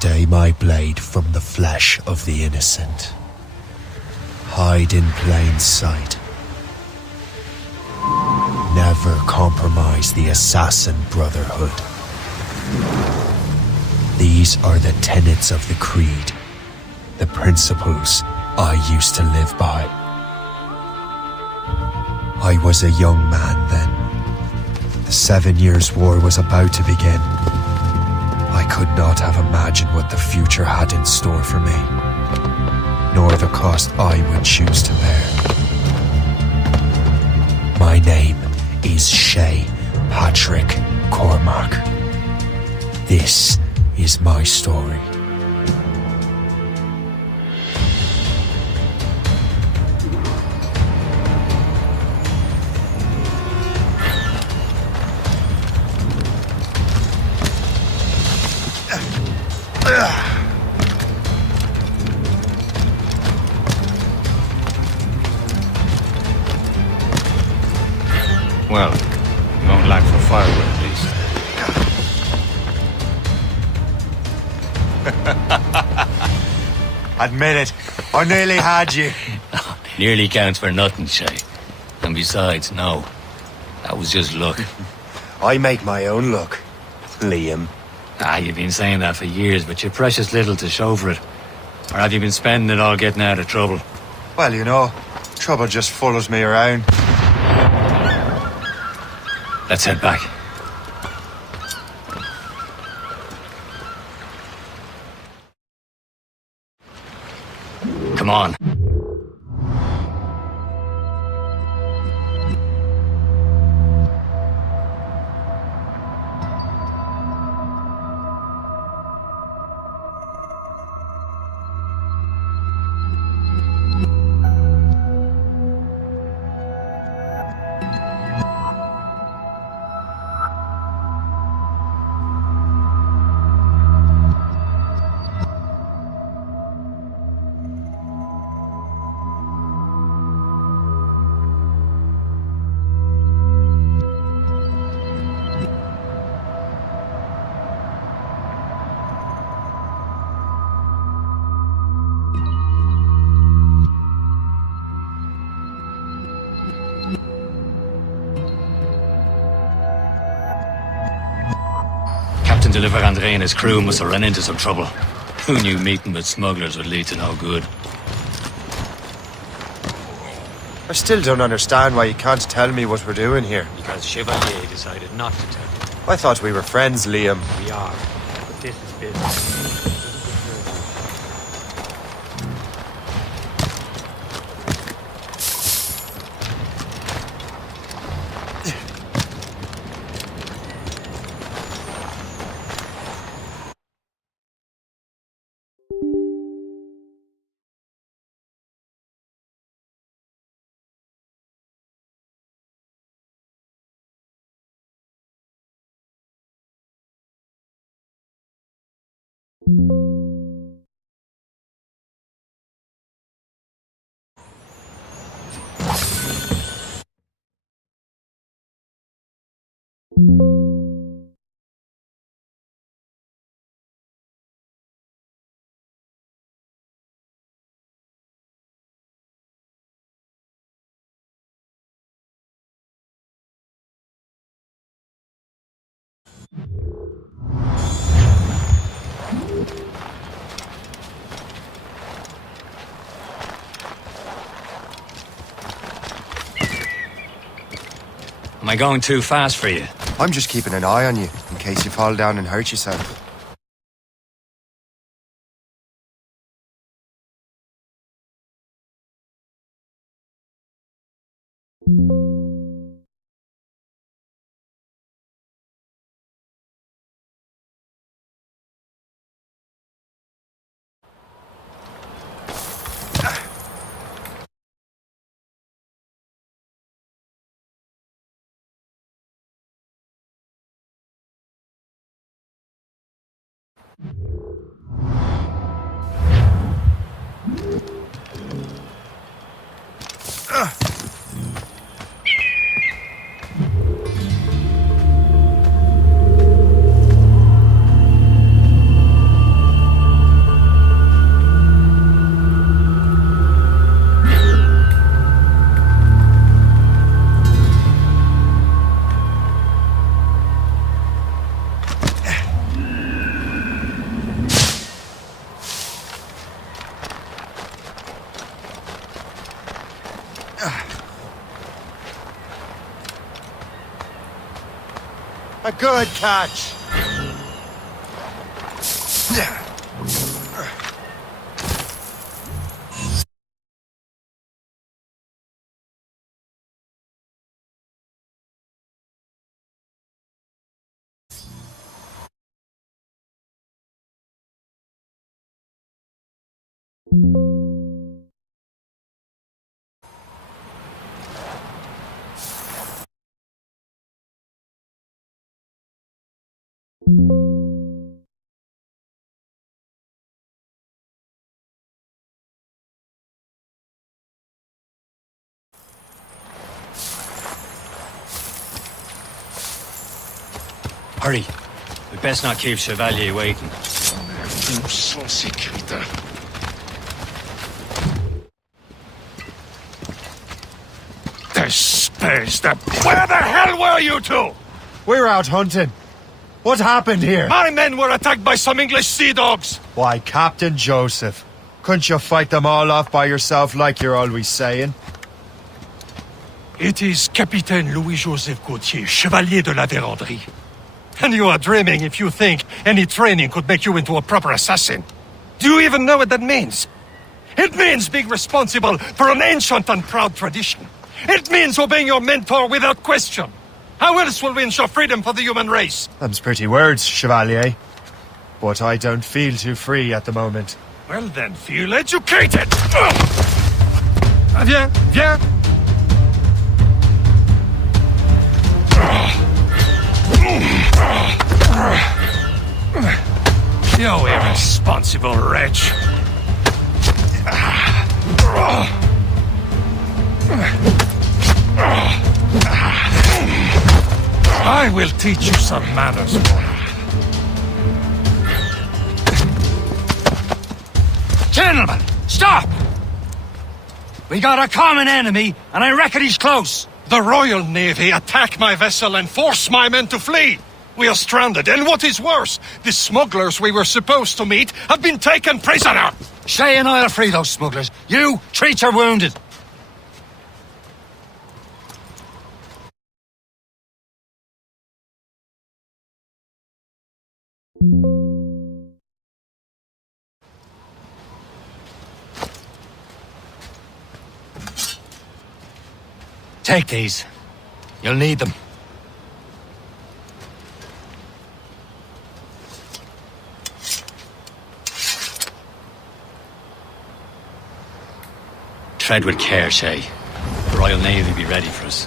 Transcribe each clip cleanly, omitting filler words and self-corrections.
Stay my blade from the flesh of the innocent. Hide in plain sight. Never compromise the Assassin Brotherhood. These are the tenets of the creed, the principles I used to live by. I was a young man then. The 7 Years' War was about to begin. I could not have imagined what the future had in store for me, nor the cost I would choose to bear. My name is Shay Patrick Cormac. This is my story. Well, you won't lack for firewood at least. Admit it, I nearly had you. Nearly counts for nothing, Shay. And besides, no. That was just luck. I make my own luck, Liam. You've been saying that for years, but you're precious little to show for it. Or have you been spending it all getting out of trouble? Well, you know, trouble just follows me around. Let's head back. Come on. Captain Deliver Andre and his crew must have run into some trouble. Who knew meeting with smugglers would lead to no good? I still don't understand why you can't tell me what we're doing here. Because Chevalier decided not to tell you. I thought we were friends, Liam. We are, but this is business. Am I going too fast for you? I'm just keeping an eye on you, in case you fall down and hurt yourself. A good catch! Hurry. We best not keep Chevalier waiting. Où sont ces crétins? Space that. Where the hell were you two? We're out hunting. What happened here? My men were attacked by some English sea dogs. Why, Captain Joseph. Couldn't you fight them all off by yourself like you're always saying? It is Capitaine Louis-Joseph Gauthier, Chevalier de la Vérendrye. And you are dreaming if you think any training could make you into a proper assassin. Do you even know what that means? It means being responsible for an ancient and proud tradition. It means obeying your mentor without question. How else will we ensure freedom for the human race? Them's pretty words, Chevalier. But I don't feel too free at the moment. Well then, feel educated! Viens, viens! You irresponsible wretch! I will teach you some manners, boy. Gentlemen, stop! We got a common enemy, and I reckon he's close. The Royal Navy attack my vessel and force my men to flee. We are stranded, and what is worse, the smugglers we were supposed to meet have been taken prisoner. Shay and I'll free those smugglers. You, treat your wounded. Take these. You'll need them. Tread with care, Shay. The Royal Navy will be ready for us.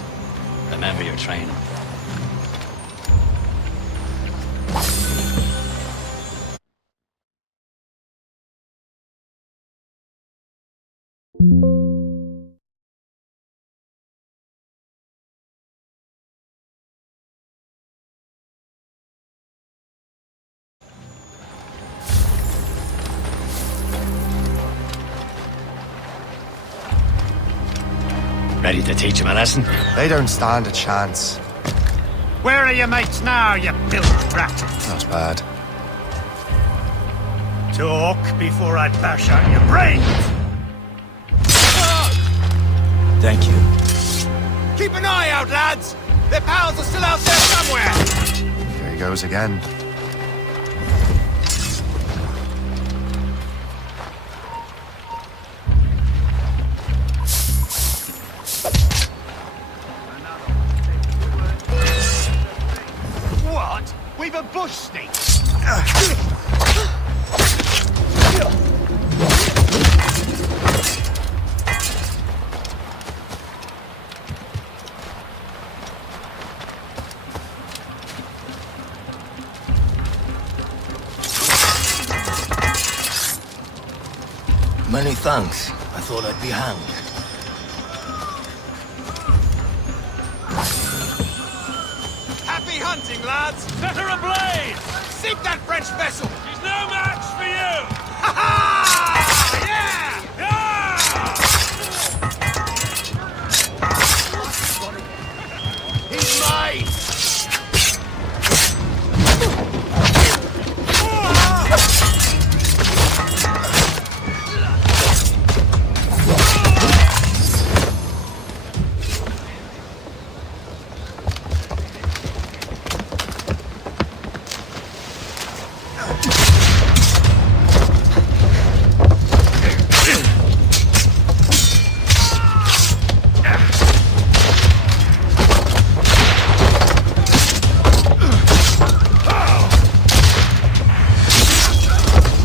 Remember your training. Ready to teach him a lesson? They don't stand a chance. Where are your mates now, you bilge rat? Not bad. Talk before I bash out your brains! Thank you. Keep an eye out, lads! Their pals are still out there somewhere! Here he goes again. What? We've a bush snake! Many thanks. I thought I'd be hanged. Happy hunting, lads! Set her ablaze! Sink that French vessel! She's no match for you! Ha ha! Yeah! He's mine!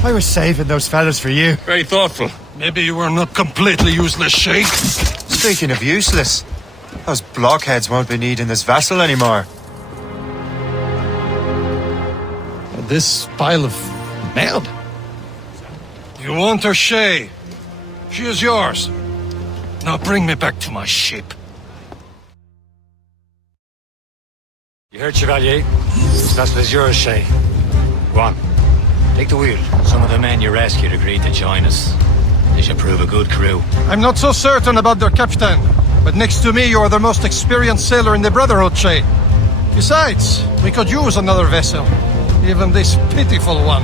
I was saving those fellas for you. Very thoughtful. Maybe you were not completely useless, Shay. Speaking of useless, those blockheads won't be needing this vessel anymore. This pile of mail? You want her, Shay? She is yours. Now bring me back to my ship. You heard, Chevalier? This vessel is yours, Shay. Go on. Take the wheel. Some of the men you rescued agreed to join us. They should prove a good crew. I'm not so certain about their captain, but next to me you are the most experienced sailor in the Brotherhood, Shay. Besides, we could use another vessel. Even this pitiful one.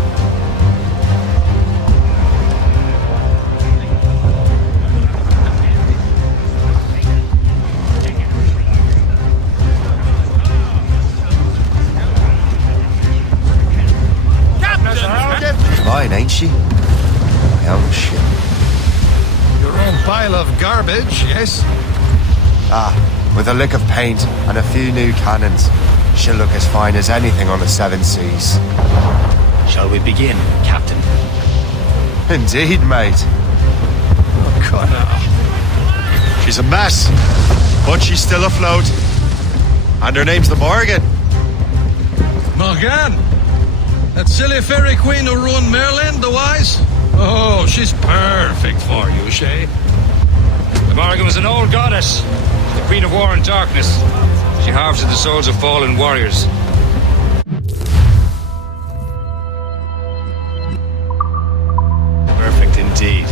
Mine, ain't she? My own ship. Your own pile of garbage, yes? Ah, with a lick of paint and a few new cannons, she'll look as fine as anything on the seven seas. Shall we begin, Captain? Indeed, mate. Oh, Connor. She's a mess, but she's still afloat. And her name's the Morgan. Morgan? That silly fairy queen who ruined Merlin, the wise? Oh, she's perfect for you, Shay. The Morgan was an old goddess, the queen of war and darkness. She harvested the souls of fallen warriors. Perfect indeed.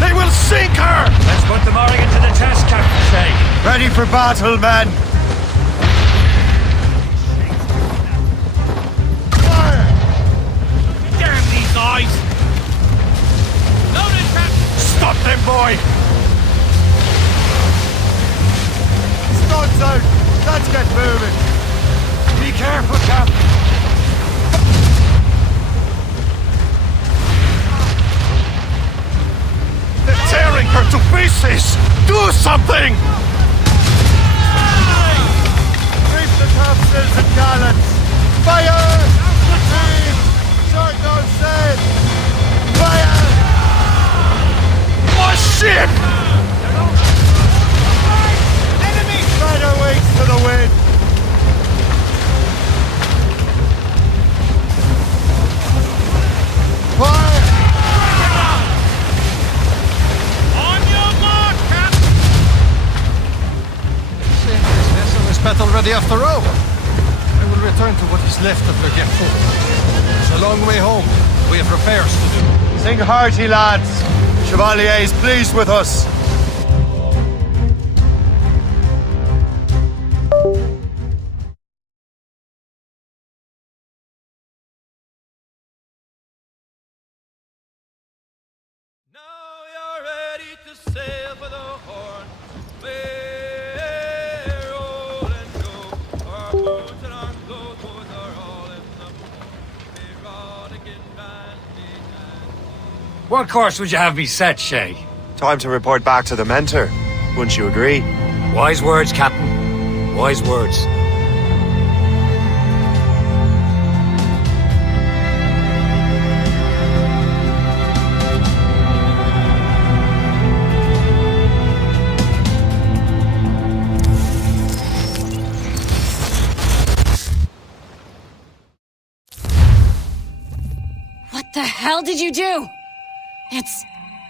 They will sink her! Let's put the Morgan to the test, Captain Shay. Ready for battle, men! Fire! Damn these eyes! Loaded, Captain! Stop them, boy! Stuns out! Let's get moving! Be careful, Captain! They're tearing her to pieces! Do something! Reef the topsails and gallants! Fire! Retrieve! Short no sail! Fire! My ship! Enemy! Spread our wings to the wind! Fire! On your mark, Captain! Seems this vessel is battle ready after all. I will return to what is left of the Gerfaut. It's a long way home. We have repairs to do. Sing hearty, lads! Chevalier is pleased with us! Now you're ready to sail for the Horn. We're roll and go. Our boots and our clothes are all in the moon. Erotic and bandy and... What course would you have me set, Shay? Time to report back to the mentor. Wouldn't you agree? Wise words, Captain. Wise words. What the hell did you do? It's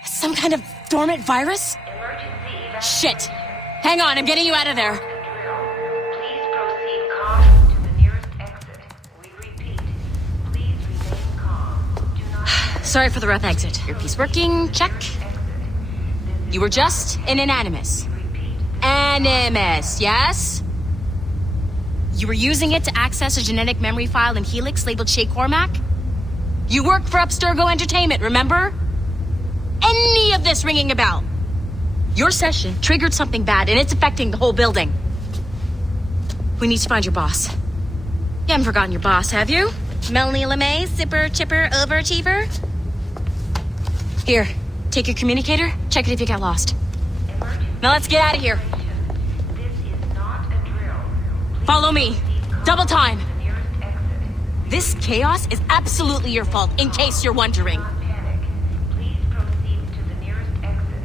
some kind of dormant virus? Shit! Hang on, I'm getting you out of there. Please proceed calmly to the nearest exit. We repeat, please remain calm. Do not... Sorry for the rough exit. Earpiece working, check. You were just an animus. Animus, yes? You were using it to access a genetic memory file in Helix labeled Shay Cormac? You work for Abstergo Entertainment, remember? Any of this ringing a bell? Your session triggered something bad, and it's affecting the whole building. We need to find your boss. You haven't forgotten your boss, have you? Melanie LeMay, zipper, chipper, overachiever? Here, take your communicator, check it if you get lost. Now let's get out of here. This is not a drill. Follow me. Double time. The nearest exit. This chaos is absolutely your fault, in case you're wondering. Not panic. Please proceed to the nearest exit.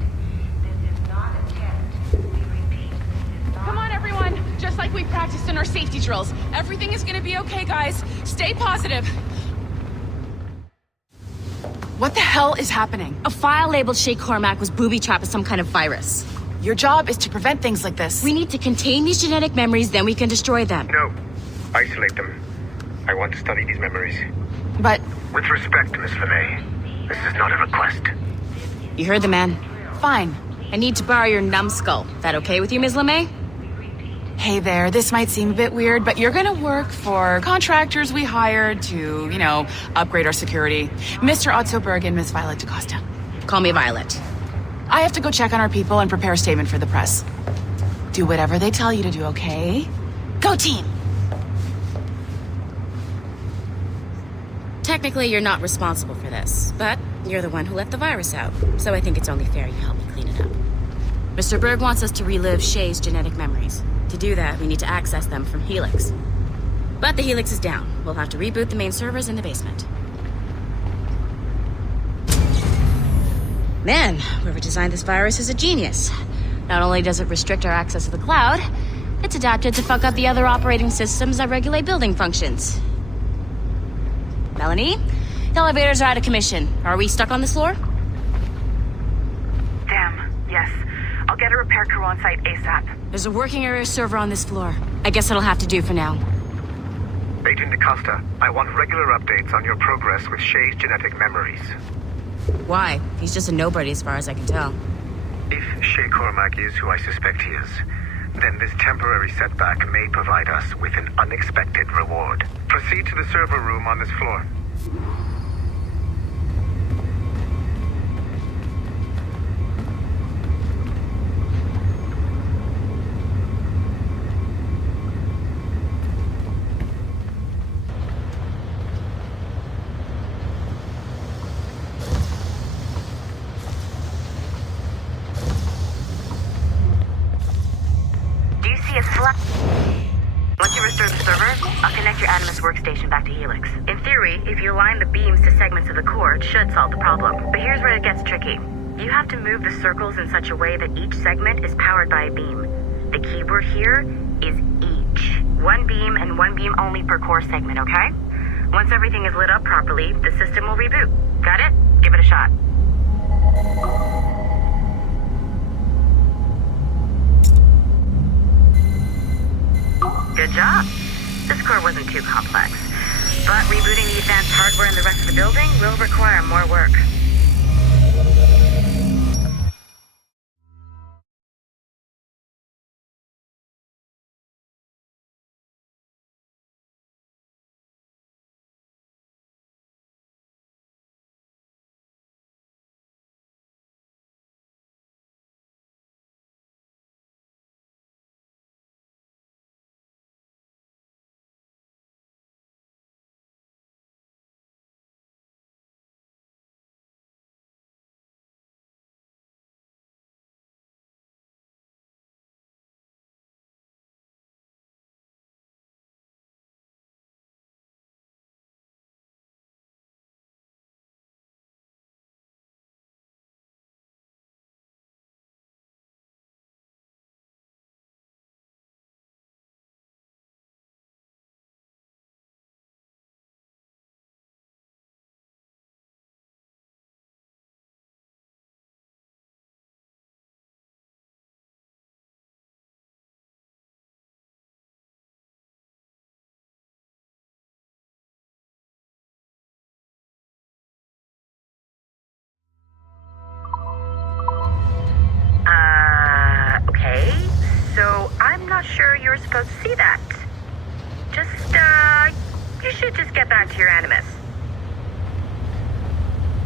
This is not a test. We repeat, this is not. Come on, everyone. Just like we practiced in our safety drills. Everything is gonna be okay, guys. Stay positive. What the hell is happening? A file labeled Shay Cormac was booby-trapped with some kind of virus. Your job is to prevent things like this. We need to contain these genetic memories, then we can destroy them. No. Isolate them. I want to study these memories. But With respect, Miss LeMay, this is not a request. You heard the man. fine. I need to borrow your numbskull. That okay with you, Ms. LeMay? Hey there, this might seem a bit weird, but you're gonna work for contractors we hired to, upgrade our security. Mr. Ottoberg and Miss Violet DaCosta. Call me Violet. I have to go check on our people and prepare a statement for the press. Do whatever they tell you to do, okay? Go team! Technically, you're not responsible for this, but you're the one who let the virus out, so I think it's only fair you help me clean it up. Mr. Berg wants us to relive Shay's genetic memories. To do that, we need to access them from Helix. But the Helix is down. We'll have to reboot the main servers in the basement. Man, whoever designed this virus is a genius. Not only does it restrict our access to the cloud, it's adapted to fuck up the other operating systems that regulate building functions. Melanie, the elevators are out of commission. Are we stuck on this floor? Damn, yes. I'll get a repair crew on site ASAP. There's a working area server on this floor. I guess it'll have to do for now. Agent DaCosta, I want regular updates on your progress with Shay's genetic memories. Why? He's just a nobody as far as I can tell. If Shay Cormac is who I suspect he is, then this temporary setback may provide us with an unexpected reward. Proceed to the server room on this floor. Once you restore the server, I'll connect your Animus workstation back to Helix. In theory, if you align the beams to segments of the core, it should solve the problem. But here's where it gets tricky. You have to move the circles in such a way that each segment is powered by a beam. The keyword here is each. One beam and one beam only per core segment, okay? Once everything is lit up properly, the system will reboot. Got it? Give it a shot. Good job. This core wasn't too complex. But rebooting the advanced hardware in the rest of the building will require more work. Okay, so I'm not sure you're supposed to see that. You should just get back to your Animus.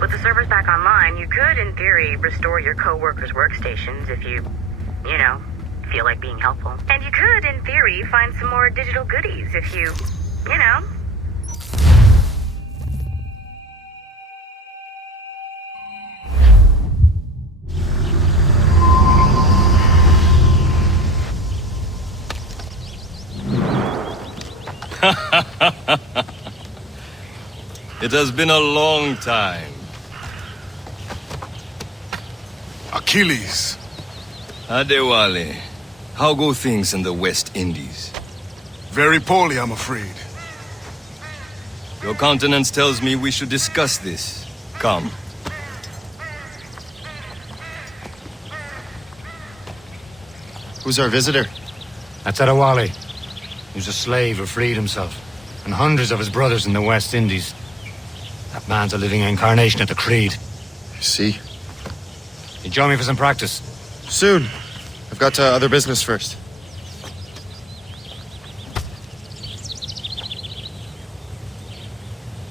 With the servers back online, you could, in theory, restore your co-workers' workstations if you feel like being helpful. And you could, in theory, find some more digital goodies if you. It has been a long time. Achilles. Adewale, how go things in the West Indies? Very poorly, I'm afraid. Your countenance tells me we should discuss this. Come. Who's our visitor? That's Adewale. He was a slave who freed himself, and hundreds of his brothers in the West Indies. That man's a living incarnation of the Creed. I see. You join me for some practice? Soon. I've got other business first.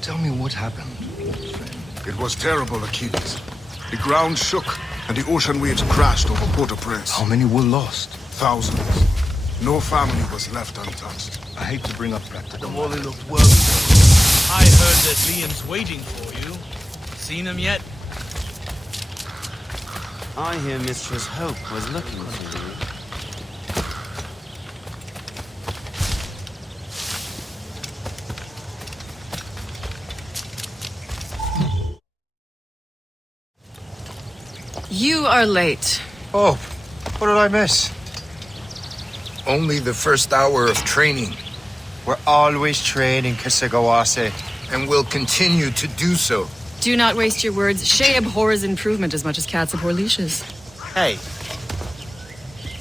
Tell me what happened, old friend. It was terrible, Achilles. The ground shook, and the ocean waves crashed over Port-au-Prince. How many were lost? Thousands. No family was left untouched. I hate to bring up practical. The Wally looked well. I heard that Liam's waiting for you. Seen him yet? I hear Mistress Hope was looking for you. You are late. Oh, what did I miss? Only the first hour of training. We're always training, Kisagawase. And will continue to do so. Do not waste your words. Shay abhors improvement as much as cats abhor leashes. Hey.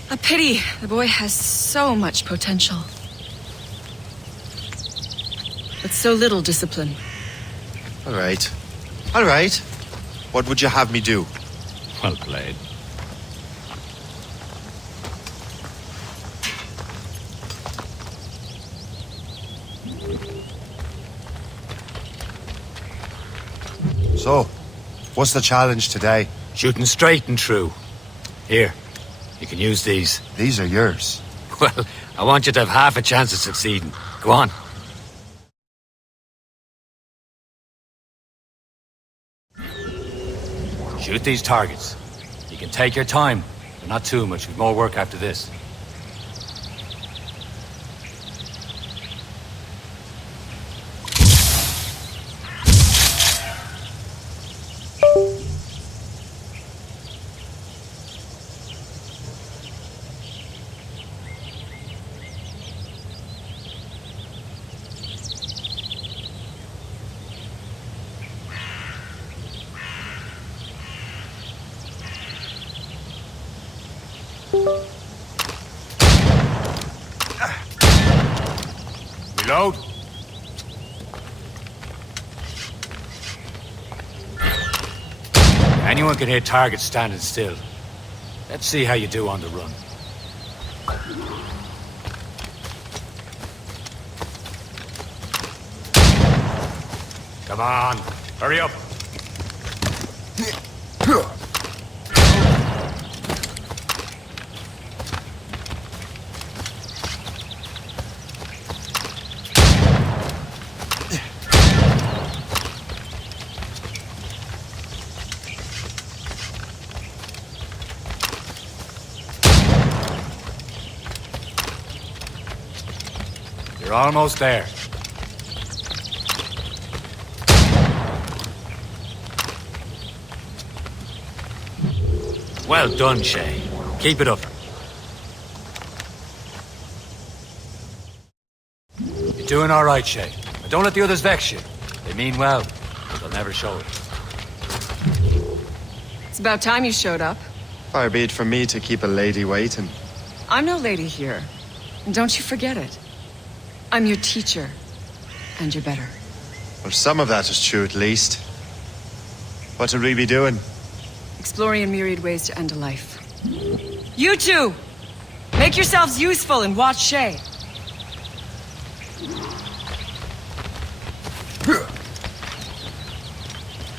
A pity. The boy has so much potential. But so little discipline. All right. All right. What would you have me do? Well played. So, what's the challenge today? Shooting straight and true. Here, you can use these. These are yours. Well, I want you to have half a chance of succeeding. Go on. Shoot these targets. You can take your time, but not too much. We've more work after this. Reload. Anyone can hit targets standing still. Let's see how you do on the run. Come on, hurry up. You're almost there. Well done, Shay. Keep it up. You're doing all right, Shay. But don't let the others vex you. They mean well, but they'll never show it. It's about time you showed up. Far be it from me to keep a lady waiting. I'm no lady here. And don't you forget it. I'm your teacher. And you're better. Well, some of that is true at least. What would we be doing? Exploring a myriad ways to end a life. You two! Make yourselves useful and watch Shay.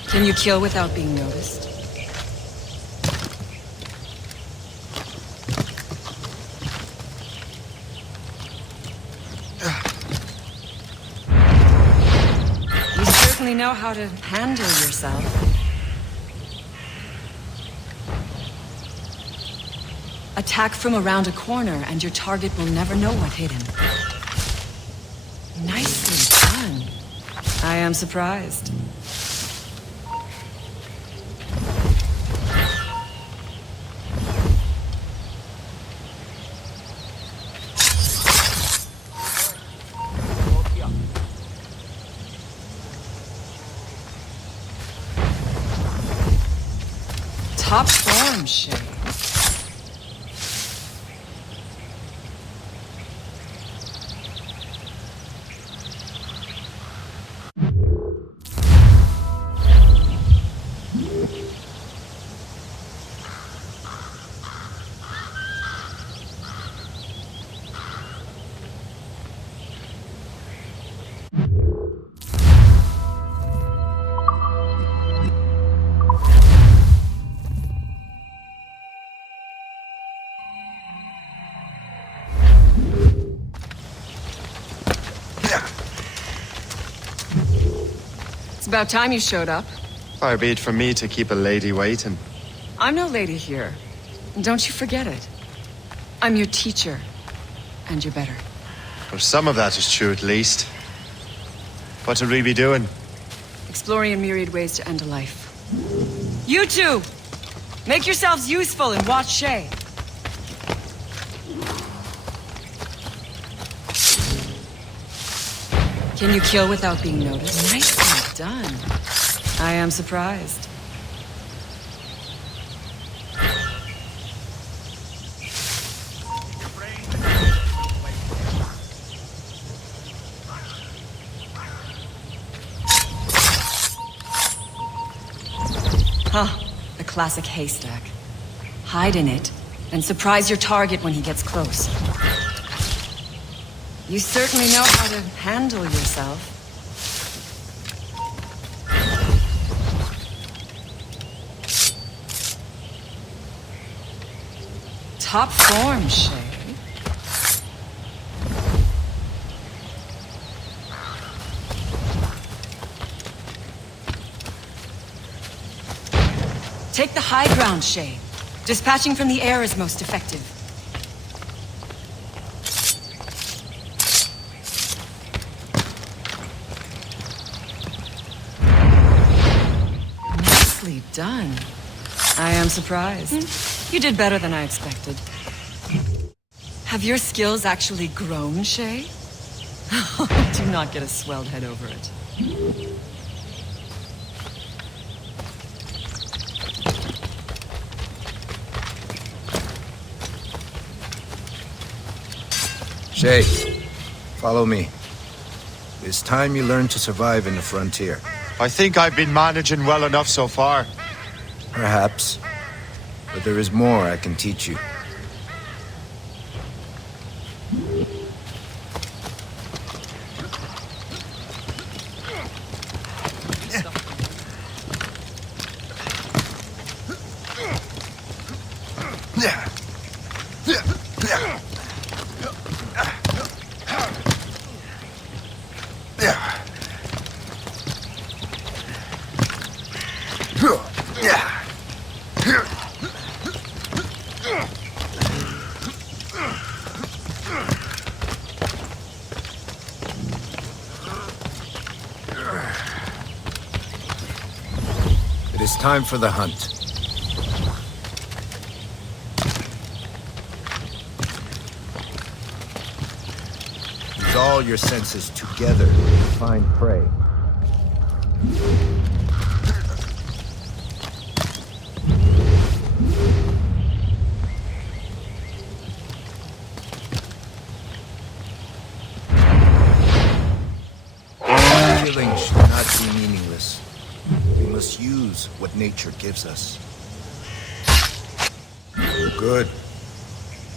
Can you kill without being noticed? You certainly know how to handle yourself. Attack from around a corner, and your target will never know what hit him. Nicely done. I am surprised. Top form, Shay. It's about time you showed up. Far be it from me to keep a lady waiting. I'm no lady here. Don't you forget it. I'm your teacher. And you're better. Well, some of that is true at least. What would we be doing? Exploring a myriad ways to end a life. You two! Make yourselves useful and watch Shay. Can you kill without being noticed? Nicely done. I am surprised. Huh. The classic haystack. Hide in it, and surprise your target when he gets close. You certainly know how to handle yourself. Top form, Shay. Take the high ground, Shay. Dispatching from the air is most effective. Nicely done. I am surprised. You did better than I expected. Have your skills actually grown, Shay? Do not get a swelled head over it. Shay, follow me. It's time you learn to survive in the frontier. I think I've been managing well enough so far. Perhaps. But there is more I can teach you. It is time for the hunt. Use all your senses together to find prey. Killing should not be meaningless. We must use what nature gives us. Good.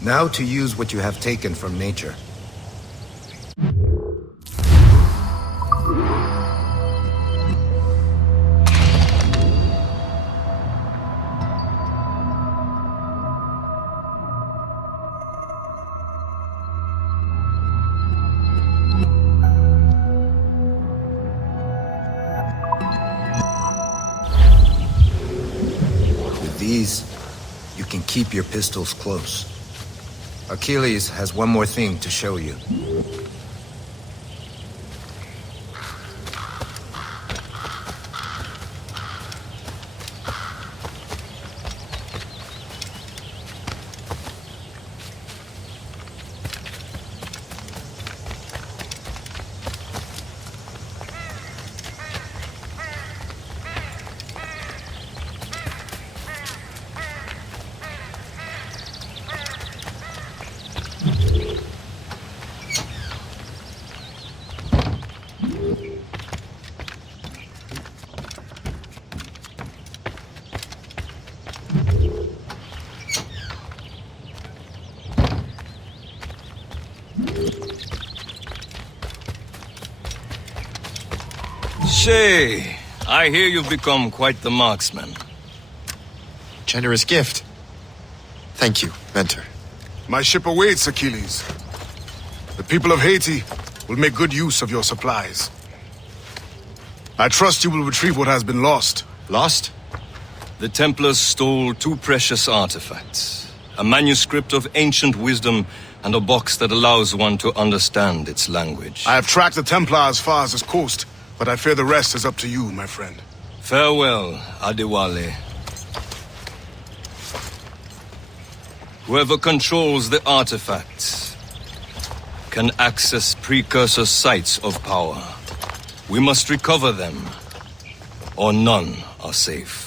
Now to use what you have taken from nature. Achilles, you can keep your pistols close. Achilles has one more thing to show you. Shay, I hear you've become quite the marksman. Generous gift. Thank you, mentor. My ship awaits, Achilles. The people of Haiti will make good use of your supplies. I trust you will retrieve what has been lost. Lost? The Templars stole 2 precious artifacts. A manuscript of ancient wisdom and a box that allows one to understand its language. I have tracked the Templars as far as this coast, but I fear the rest is up to you, my friend. Farewell, Adewale. Whoever controls the artifacts can access precursor sites of power. We must recover them, or none are safe.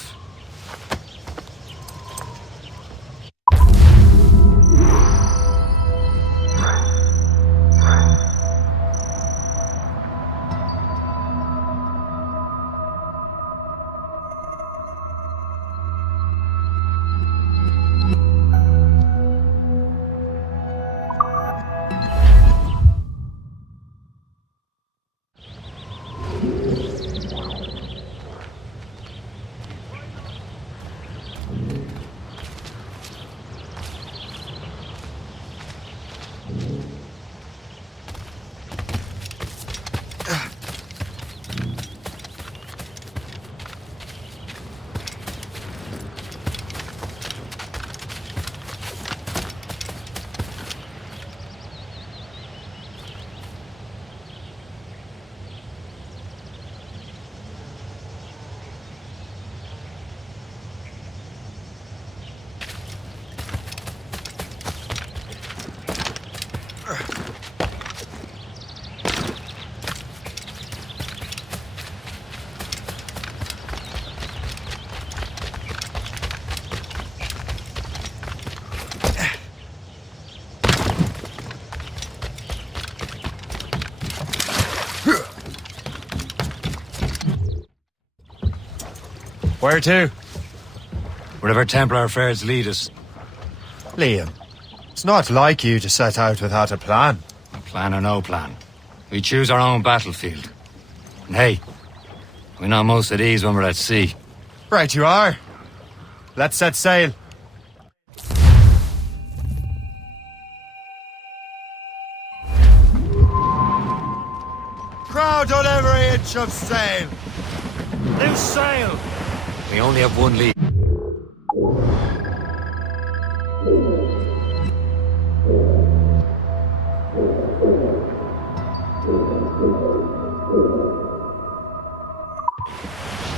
Where to? Wherever Templar affairs lead us. Liam, it's not like you to set out without a plan. Plan or no plan. We choose our own battlefield. And hey, we know most at ease when we're at sea. Right you are. Let's set sail. Crowd on every inch of sail. Loose sail! We only have one lead.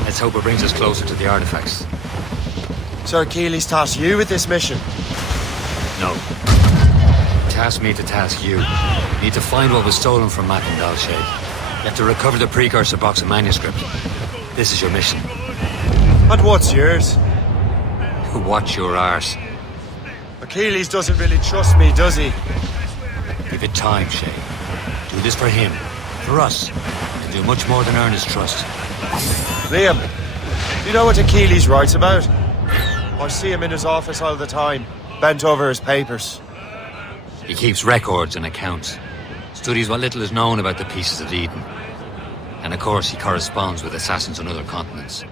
Let's hope it brings us closer to the artifacts. So Achilles tasked you with this mission? No. Task me to task you. You need to find what was stolen from Mac and Dalshay. You have to recover the precursor box of manuscript. This is your mission. And what's yours? Watch your arse. Achilles doesn't really trust me, does he? Give it time, Shay. Do this for him, for us. And do much more than earn his trust. Liam, do you know what Achilles writes about? I see him in his office all the time, bent over his papers. He keeps records and accounts. Studies what little is known about the pieces of Eden. And of course, he corresponds with assassins on other continents.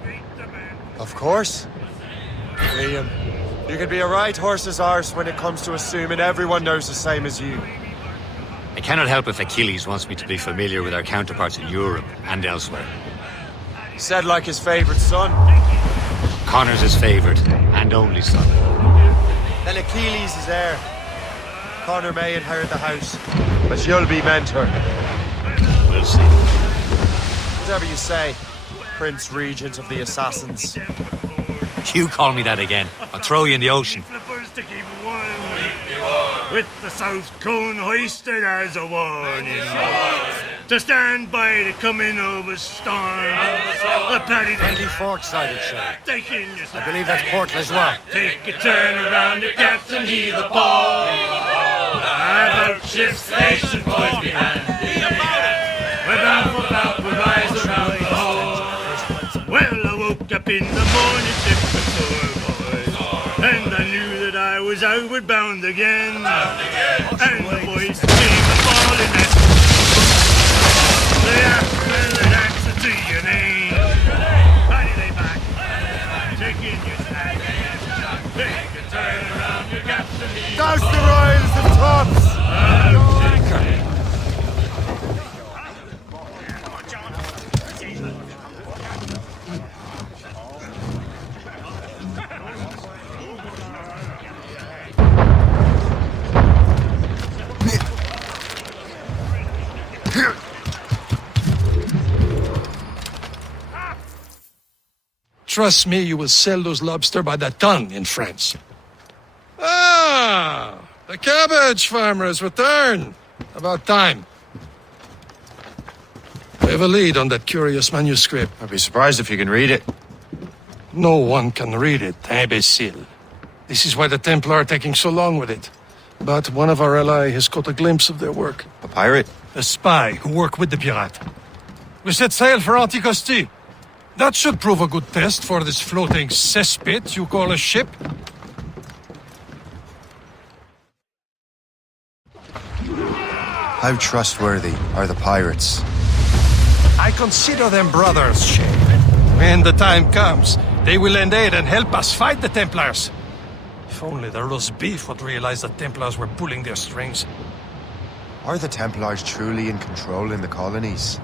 Of course. Liam, you can be a right horse's arse when it comes to assuming everyone knows the same as you. I cannot help if Achilles wants me to be familiar with our counterparts in Europe and elsewhere. Said like his favorite son. Connor's his favourite, and only son. Then Achilles is heir. Connor may inherit the house, but you'll be mentor. We'll see. Whatever you say, Prince Regent of the Assassins. You call me that again, I'll throw you in the ocean. With the south cone hoisted as a warning, to stand by the coming of a storm. A paddy Friendly fork-sided, Shay. take in your I believe that's port as well. Take a turn around the captain, heave the ball. About ship's station, boys behind. We're bound, we rise around the hole. Well, I woke up in the morning, tipped the door, boys, and I knew that I was outward bound again. And the boys came a-falling at they asked an answer to your name. Paddy they back, take in your snack. Take a turn around your captain. Douse the royals and tops! Trust me, you will sell those lobster by the ton in France. Ah, the cabbage farmers return. About time. We have a lead on that curious manuscript. I'd be surprised if you can read it. No one can read it, imbecile. This is why the Templar are taking so long with it. But one of our ally has caught a glimpse of their work. A pirate? A spy who worked with the pirate. We set sail for Anticosti. That should prove a good test for this floating cesspit you call a ship. How trustworthy are the pirates? I consider them brothers, Shay. When the time comes, they will lend aid and help us fight the Templars. If only the roast beef would realize the Templars were pulling their strings. Are the Templars truly in control in the colonies?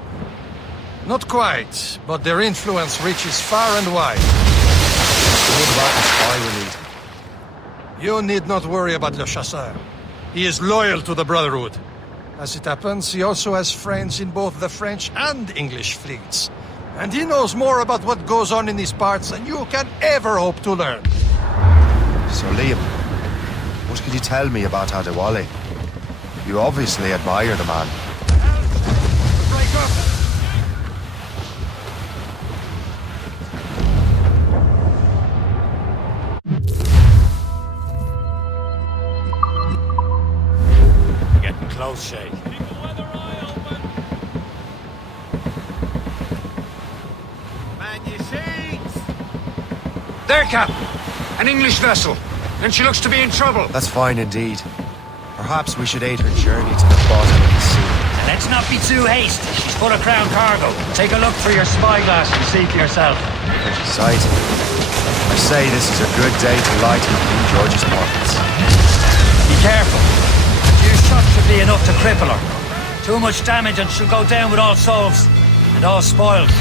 Not quite, but their influence reaches far and wide. What about the spy we need? You need not worry about Le Chasseur. He is loyal to the Brotherhood. As it happens, he also has friends in both the French and English fleets. And he knows more about what goes on in these parts than you can ever hope to learn. So Liam, what can you tell me about Adewale? You obviously admire the man. Break up! Getting close, Shay. Man, you see? There, Captain! An English vessel, and she looks to be in trouble. That's fine indeed. Perhaps we should aid her journey to the bottom of the sea. Let's not be too hasty. She's full of crown cargo. Take a look through your spyglass and see for yourself. Pretty sight. I say this is a good day to lighten King George's pockets. Be careful. A few shots should be enough to cripple her. Too much damage and she'll go down with all souls and all spoils.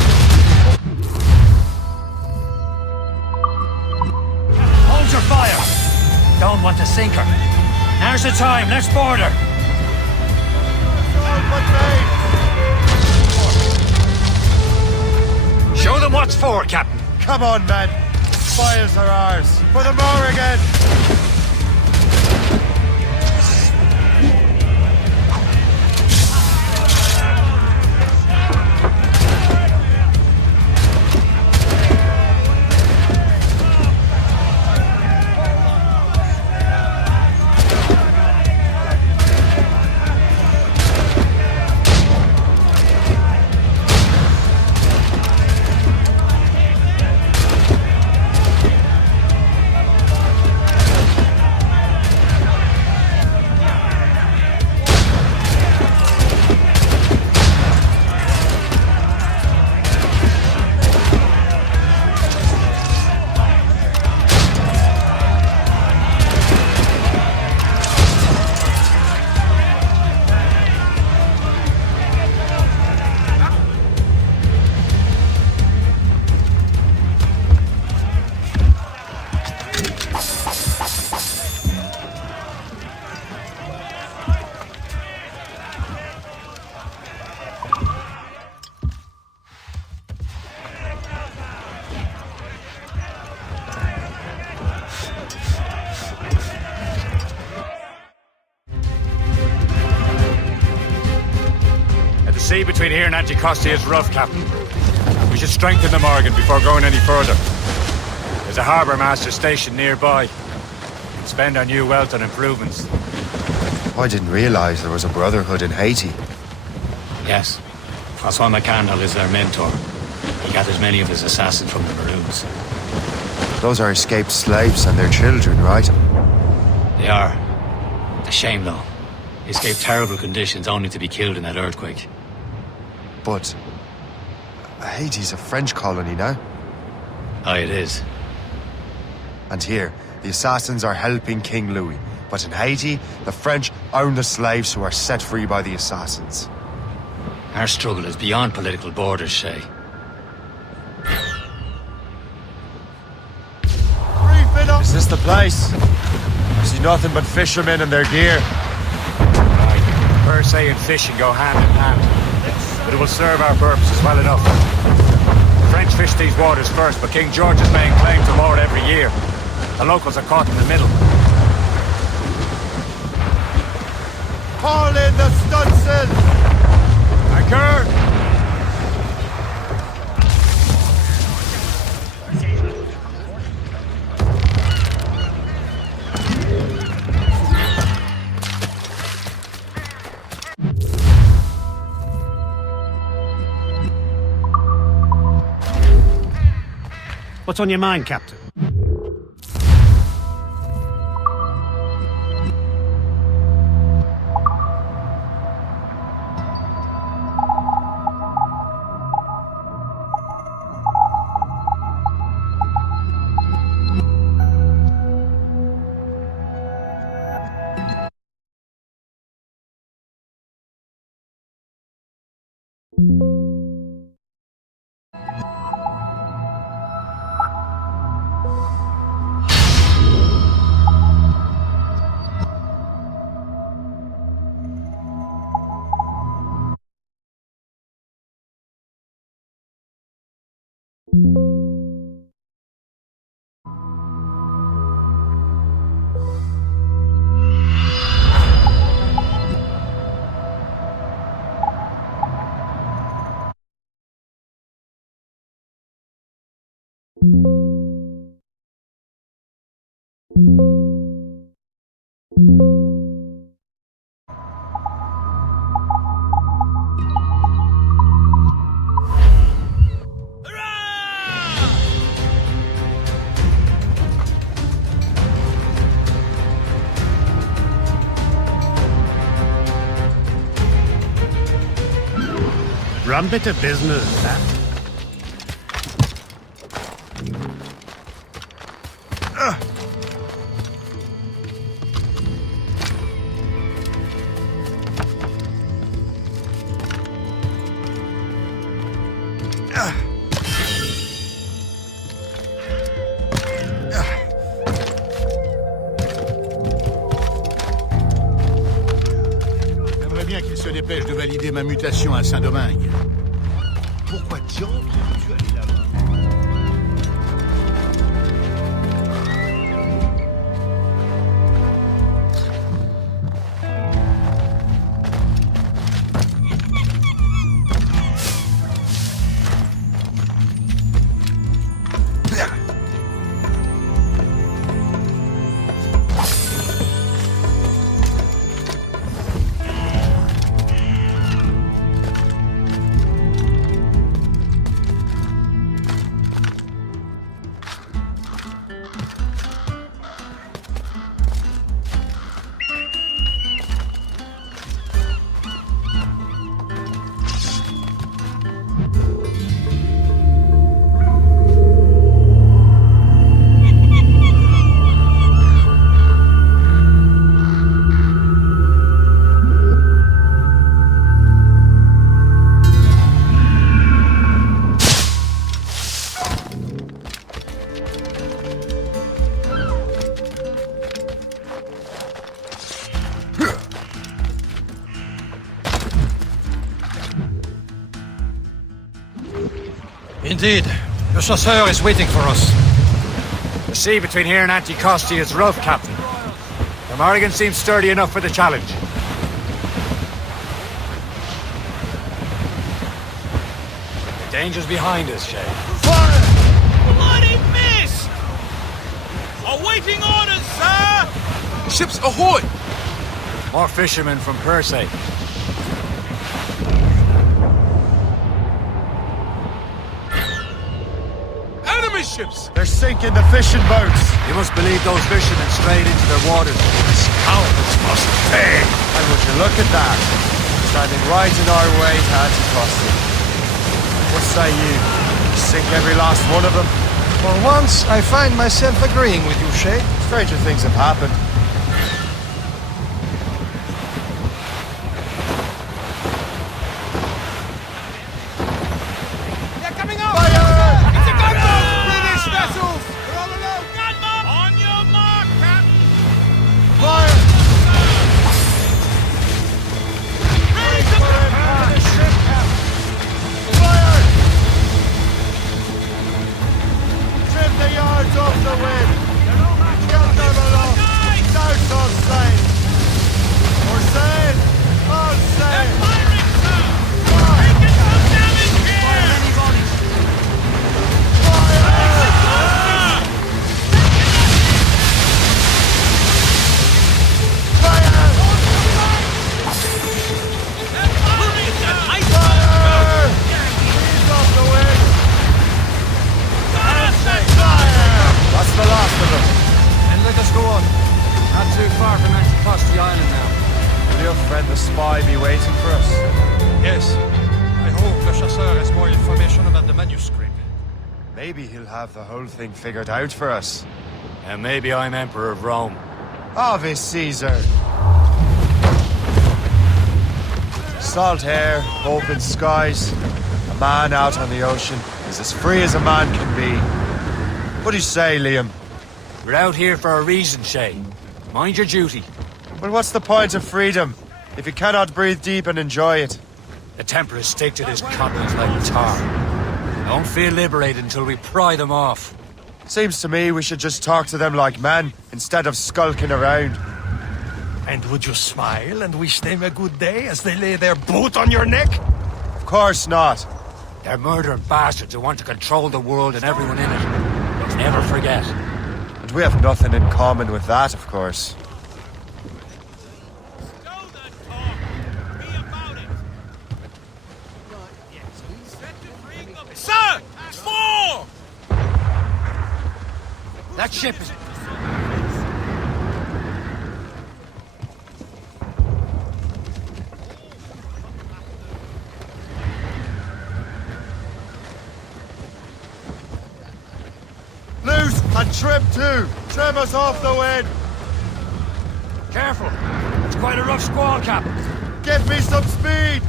Hold your fire. Don't want to sink her. Now's the time. Let's board her. Show them what's for, Captain. Come on, men. Spoils are ours. For the more again. sea between here and Anticosti is rough, Captain. We should strengthen the Morgan before going any further. There's a harbour master station nearby. We can spend our new wealth on improvements. I didn't realize there was a brotherhood in Haiti. Yes. Francois McCandle is their mentor. He gathers many of his assassins from the Maroons. Those are escaped slaves and their children, right? They are. It's a shame, though. They escaped terrible conditions only to be killed in that earthquake. But Haiti's a French colony now. Aye, it is. And here, the assassins are helping King Louis. But in Haiti, the French own the slaves who are set free by the assassins. Our struggle is beyond political borders, Shay. Is this the place? I see nothing but fishermen and their gear. Right. Per se and fishing go hand in hand. But it will serve our purposes well enough. The French fish these waters first, but King George is laying claim to more every year. The locals are caught in the middle. Haul in the stunsail! Anchor! What's on your mind, Captain? Rum bit of business, that. J'aimerais bien qu'il se dépêche de valider ma mutation à Saint-Domingue. Pourquoi diable es-tu allé là-bas? Indeed. The chasseur is waiting for us. The sea between here and Anticosti is rough, Captain. The Morgan seems sturdy enough for the challenge. Danger's behind us, Shay. Bloody missed! Awaiting orders, sir! Ships ahoy! More fishermen from Persay. Enemy ships! They're sinking the fishing boats! You must believe those fishermen strayed into their waters. Scoundrels must pay! And would you look at that? Standing right in our way to Anticosti. What say you? Sink every last one of them? For once, I find myself agreeing with you, Shay. Stranger things have happened. They're coming up! Fire! It's a gunboat! British vessels! They're all alone! Gunboat! On your mark, Captain! Fire! Ready to prepare the ship, Fire! Trim the yards off the wind! Get them aloft! Douse all sail! Or sail! All sail! firing, sir! Taking some damage here! That's the last of them. And let us go on. Not too far from Anticosti Island now. Will your friend the spy be waiting for us? Yes. I hope Le Chasseur has more information about the manuscript. Maybe he'll have the whole thing figured out for us. And maybe I'm Emperor of Rome. Ave Caesar! Salt air, open skies. A man out on the ocean is as free as a man can be. What do you say, Liam? We're out here for a reason, Shay. Mind your duty. Well, what's the point of freedom if you cannot breathe deep and enjoy it? The Templars stick to this continent like tar. Don't feel liberated until we pry them off. Seems to me we should just talk to them like men, instead of skulking around. And would you smile and wish them a good day as they lay their boot on your neck? Of course not. They're murdering bastards who want to control the world and everyone in it. Never forget. And we have nothing in common with that, of course. Sir! More! That ship is... Loose and trim too! Trim us off the wind! Careful! It's quite a rough squall, Captain. Give me some speed!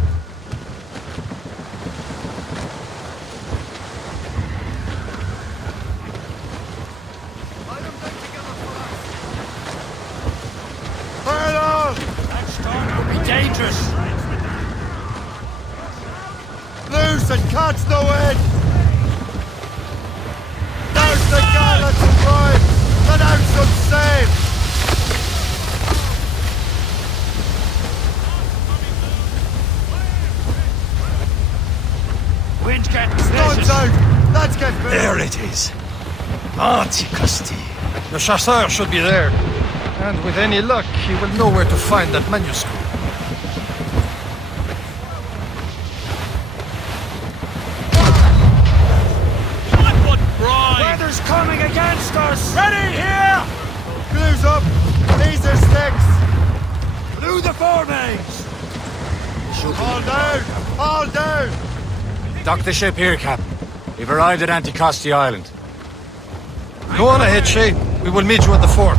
Fire on! That storm could be dangerous. Loose and catch the wind! Douse the gallants and drive! Let out some sail! Wind's getting Guns vicious. out! Let's get moving! There it is. Anticosti. Le Chasseur should be there. And with any luck, he will know where to find that manuscript. Weather's coming against us! Ready here! Glues up! These are sticks! Blew the foremains! All down! All down! Dock the ship here, Captain. We've arrived at Anticosti Island. Go on ahead, Shay. We will meet you at the fort.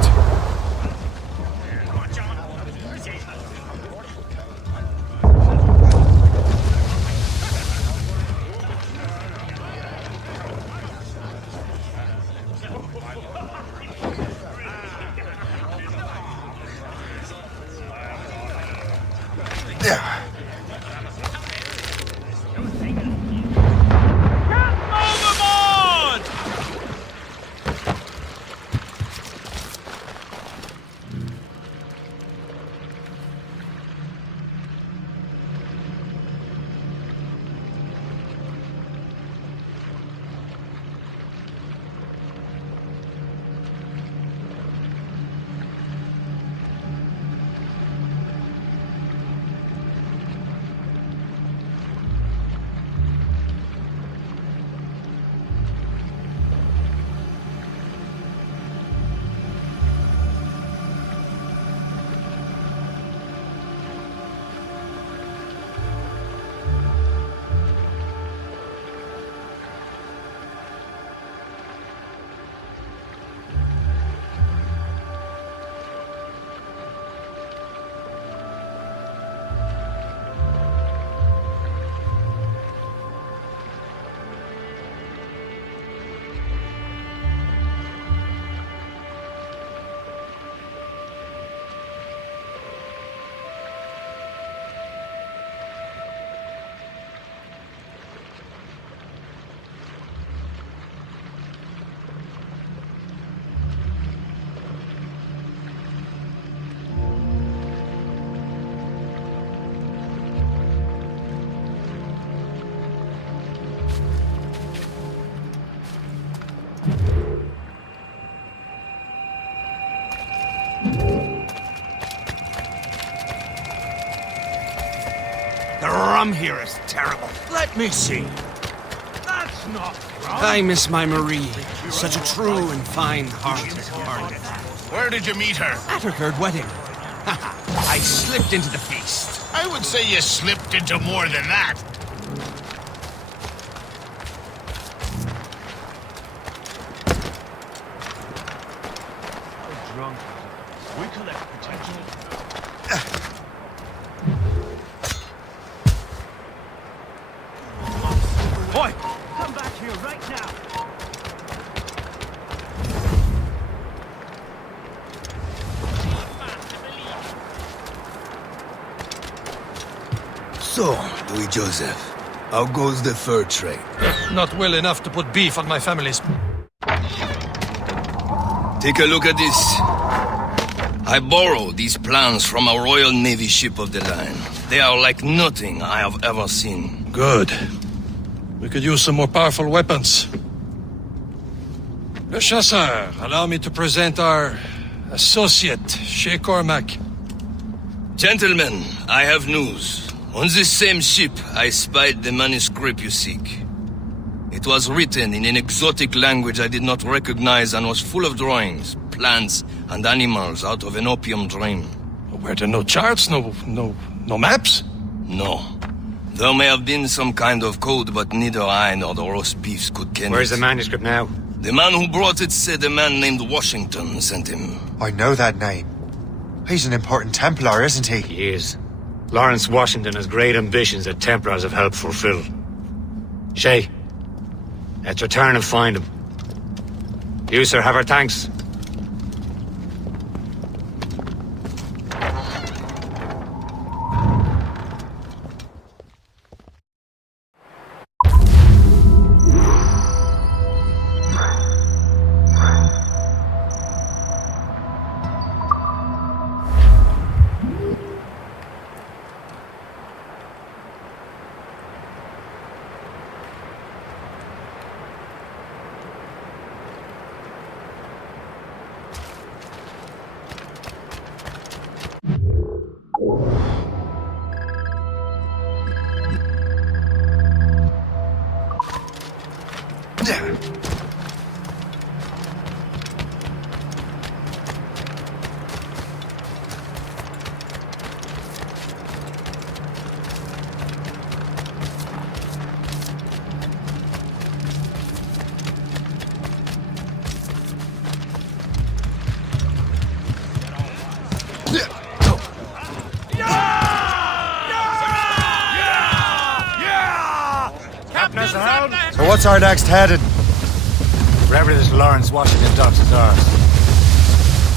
Overboard! The rum here is terrible. Let me see. That's not rum. I miss my Marie. Such a true and fine-hearted heart. Where did you meet her? At her third wedding. I slipped into the feast. I would say you slipped into more than that. Drunk. We collect potential. Boy, come back here right now. So, Louis Joseph, how goes the fur trade? Not well enough to put beef on my family's. Take a look at this. I borrowed these plans from a Royal Navy ship of the line. They are like nothing I have ever seen. Good. We could use some more powerful weapons. Le Chasseur, allow me to present our associate, Shay Cormac. Gentlemen, I have news. On this same ship, I spied the manuscript you seek. It was written in an exotic language I did not recognize and was full of drawings, plants, and animals out of an opium dream. Were there no charts, no maps? No. There may have been some kind of code, but neither I nor the roast beefs could ken Where's it. the manuscript now? The man who brought it said a man named Washington sent him. I know that name. He's an important Templar, isn't he? He is. Lawrence Washington has great ambitions that Templars have helped fulfill. Shay, let's return and find him. You, sir, have our thanks. So what's our next heading? Wherever this Lawrence Washington docks is ours.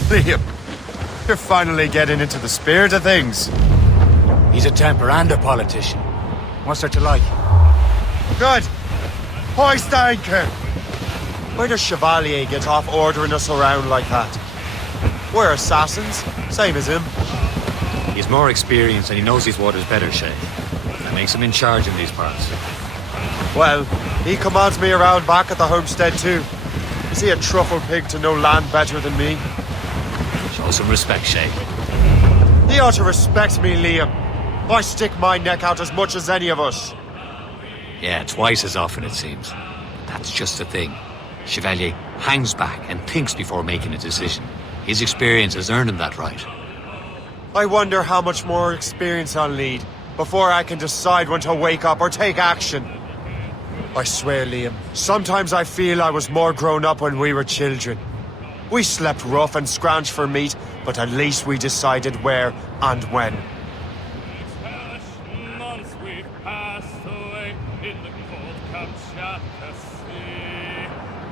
Liam, you're finally getting into the spirit of things. He's a Templar and a politician. What's there to like? Good. Hoist anchor. Where does Chevalier get off ordering us around like that? We're assassins, same as him. He's more experienced and he knows these waters better, Shay. That makes him in charge in these parts. Well, he commands me around back at the homestead too. Is he a truffle pig to know land better than me? Show some respect, Shay. He ought to respect me, Liam. I stick my neck out as much as any of us. Yeah, twice as often it seems. But that's just the thing. Chevalier hangs back and thinks before making a decision. His experience has earned him that right. I wonder how much more experience I'll need before I can decide when to wake up or take action. I swear, Liam, sometimes I feel I was more grown up when we were children. We slept rough and scrounged for meat, but at least we decided where and when. Months we've passed away in the cold Kamchatka Sea,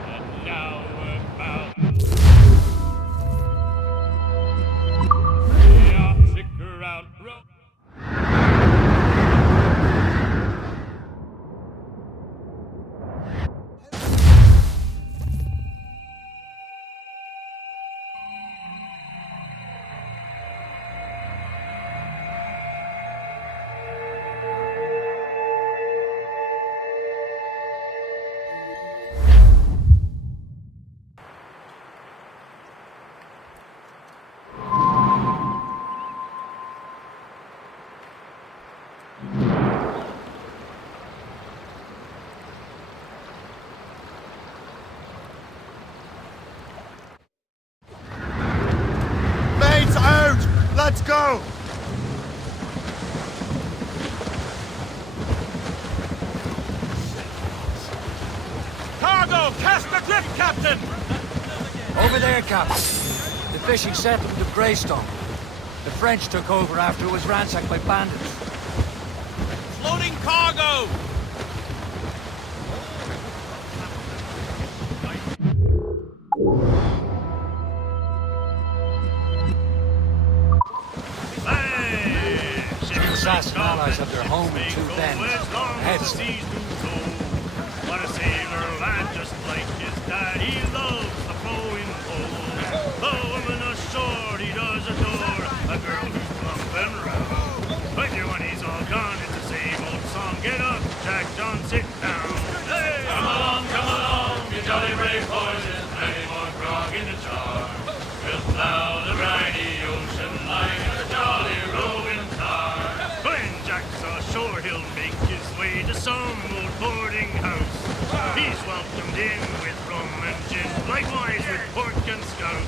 and now we're bound. The Arctic around. left, Captain! Over there, Captain. The fishing settlement of Greystone. The French took over after it was ransacked by bandits. Floating cargo! Assassin allies have their home in two bends. Heads. What a sailor lad, just like his dad, he loves the flowing pole. The woman ashore he does adore, a girl who's plump and round. But when he's all gone, it's the same old song. Get up, Jack John, sit down. Hey, come along, you jolly brave boys, there's plenty more grog in the jar. We'll plow the briny ocean like a jolly roving tar. When Jack's ashore, he'll make his way to some old boarding house. He's welcomed in with rum and gin, likewise with pork and scouse.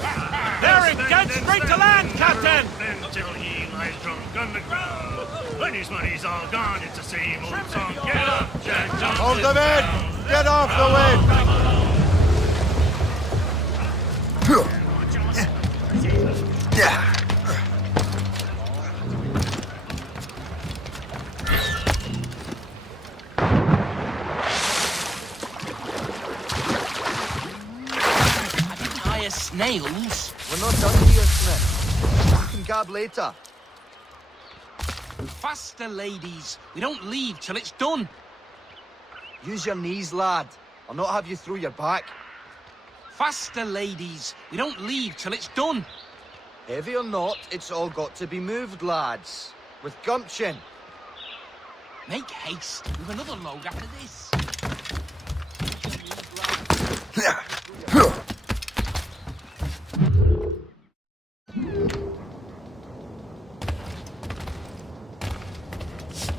There it gets straight to land, Captain! Until he lies drunk on the ground. When his money's all gone, it's the same old song. Get up, Jack Johnson. Hold them in! Get off the wind! Snails? We're not done here, Smith. We can gab later. Faster, ladies. We don't leave till it's done. Use your knees, lad. I'll not have you through your back. Faster, ladies. We don't leave till it's done. Heavy or not, it's all got to be moved, lads. With gumption. Make haste. We've another load after this.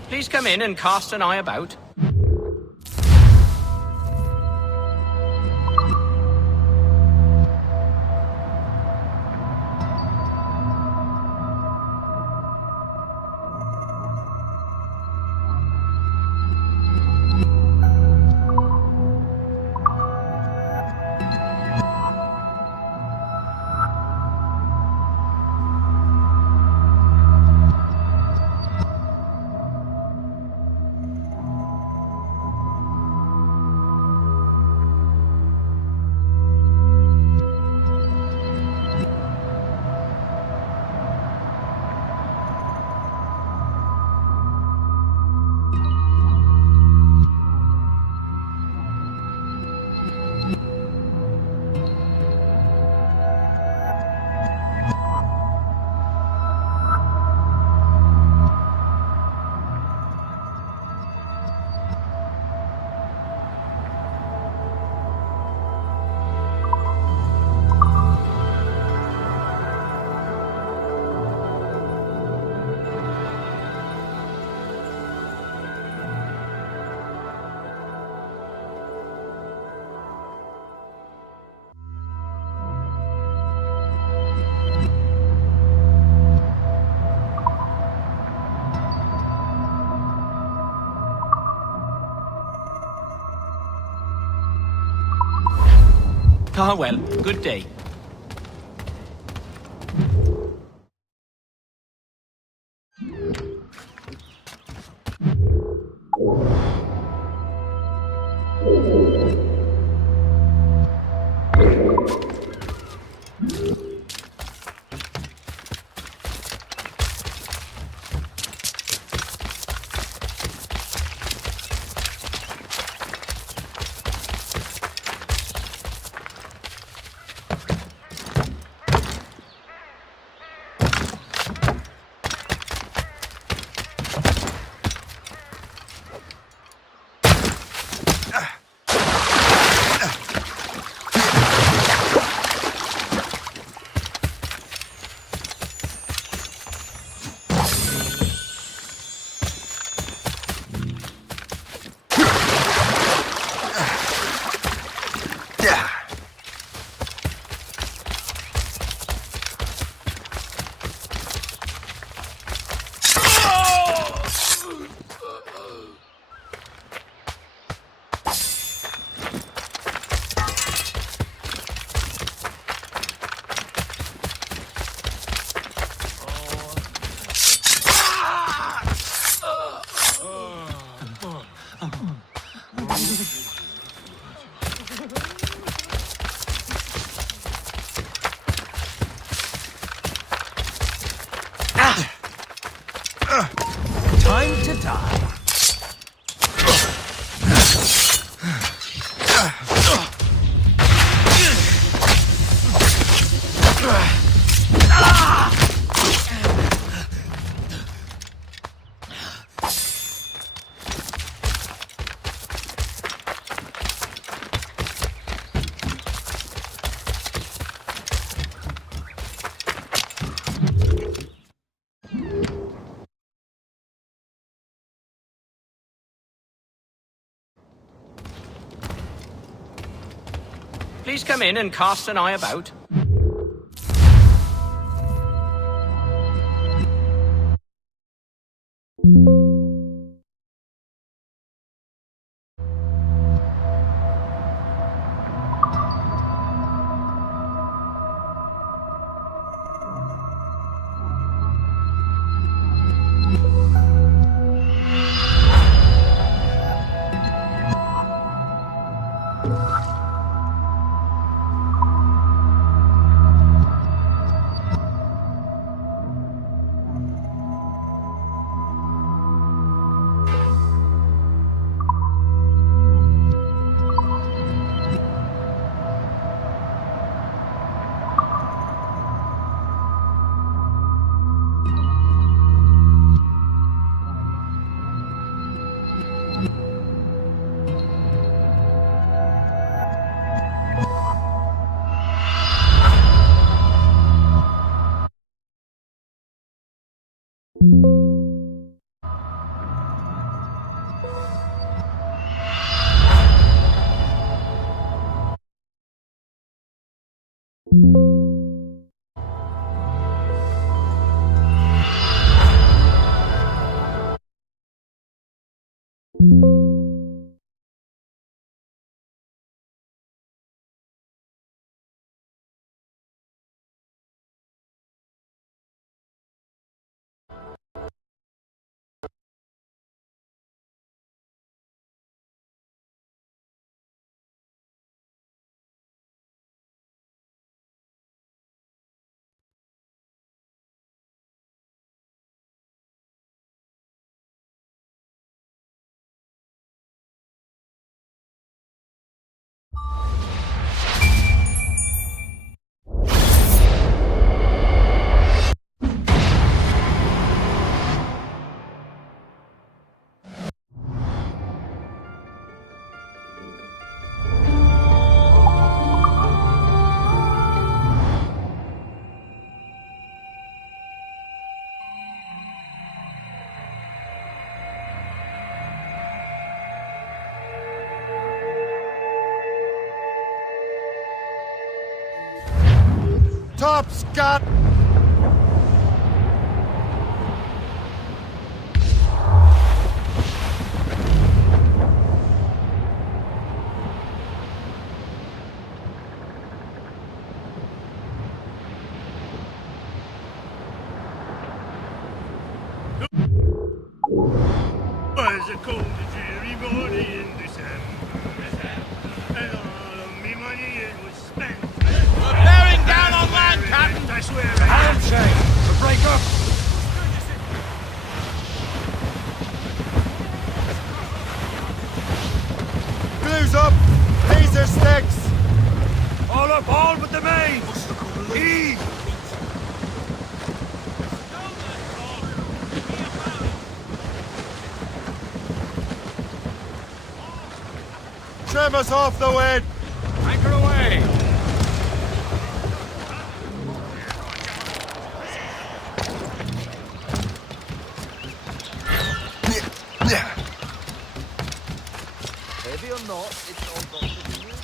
Please come in and cast an eye about. Ah, well, good day. die. Please come in and cast an eye about. Top Scott! Was a cold and dreary morning in December, and all of me money it was spent. We're bearing down on land, Captain! I swear. Handshake! To break up! Glues up! Laser sticks! All up, all but the main! Heave! Trim us off the wind! Anchor away! Heavy or not, it's all got to be moved.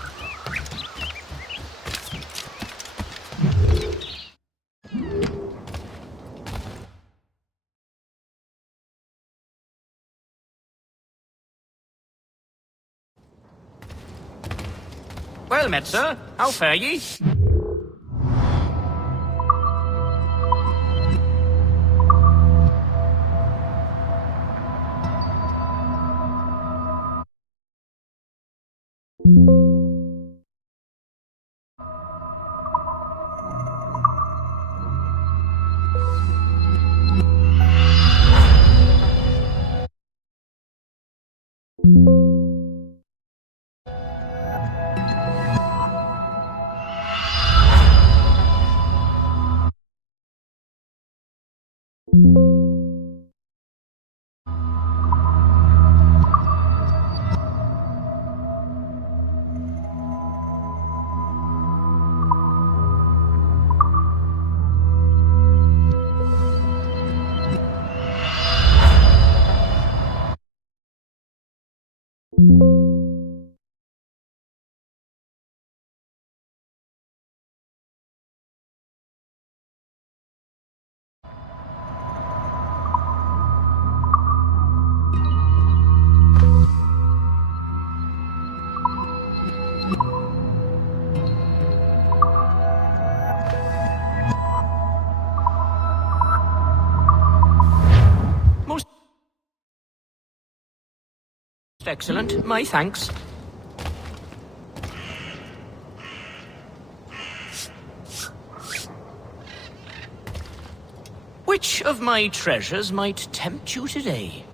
Well met, sir. How fare ye? Excellent. My thanks. Which of my treasures might tempt you today?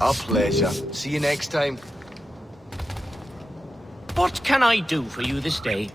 A pleasure. See you next time. What can I do for you this day?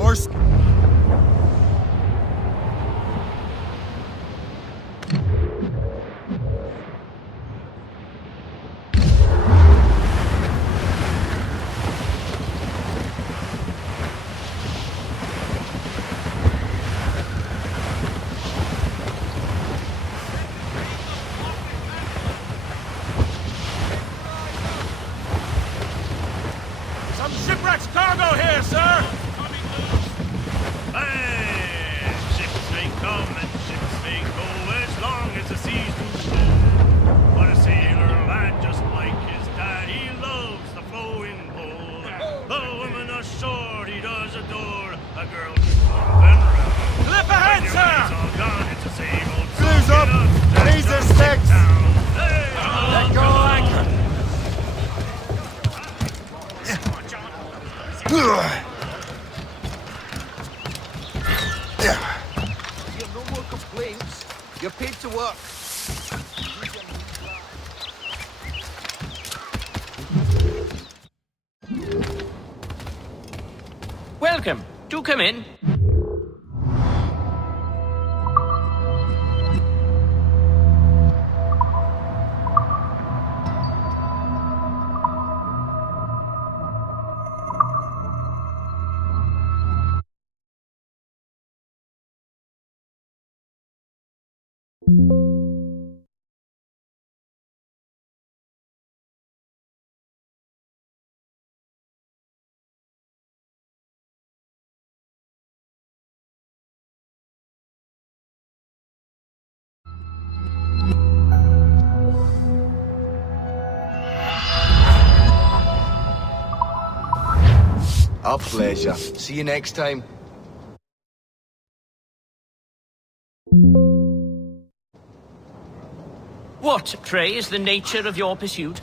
Horse. Some shipwreck's cargo here, sir! Hey! Ships may come and ships may go as long as the seas do roll. But a sailor lad just like his dad, he loves the flowing bowl. The woman ashore he does adore, a girl who's moving round. Clip ahead, sir! All gone, it's the same old song. Blues up! Raise the sticks! Let go anchor! You have no more complaints. You're paid to work. Welcome. Do come in. A pleasure. See you next time. What, pray, is the nature of your pursuit?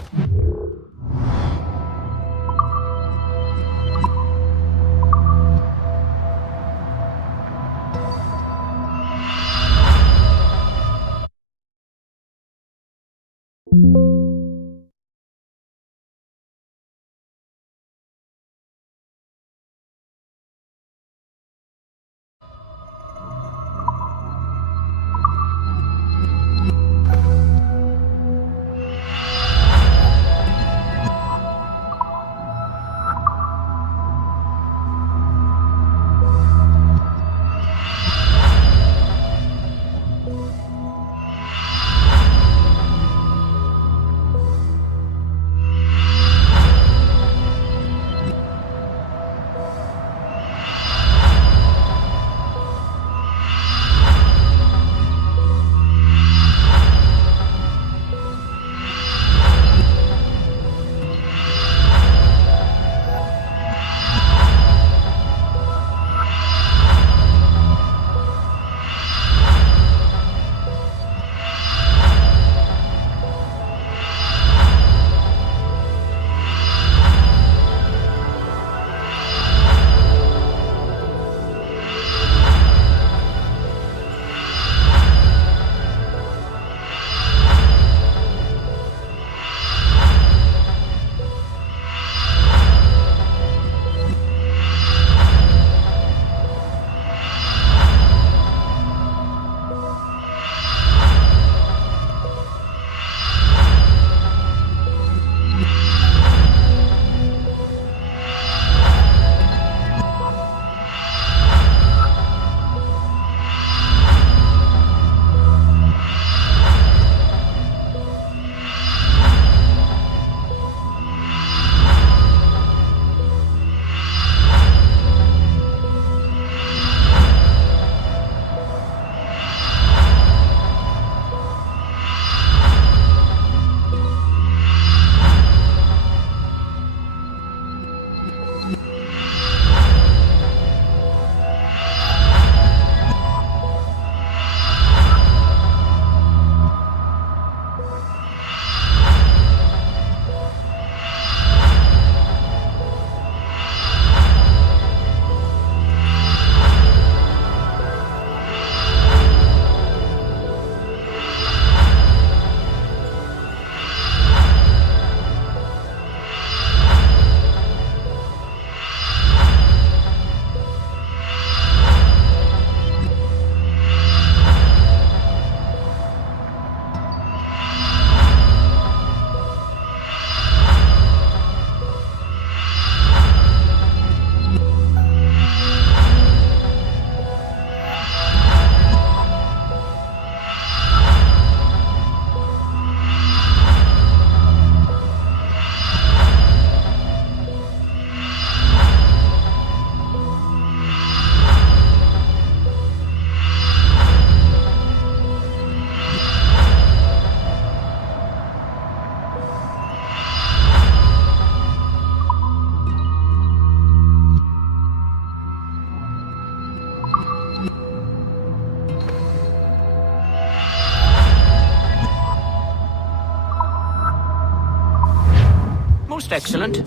Most excellent.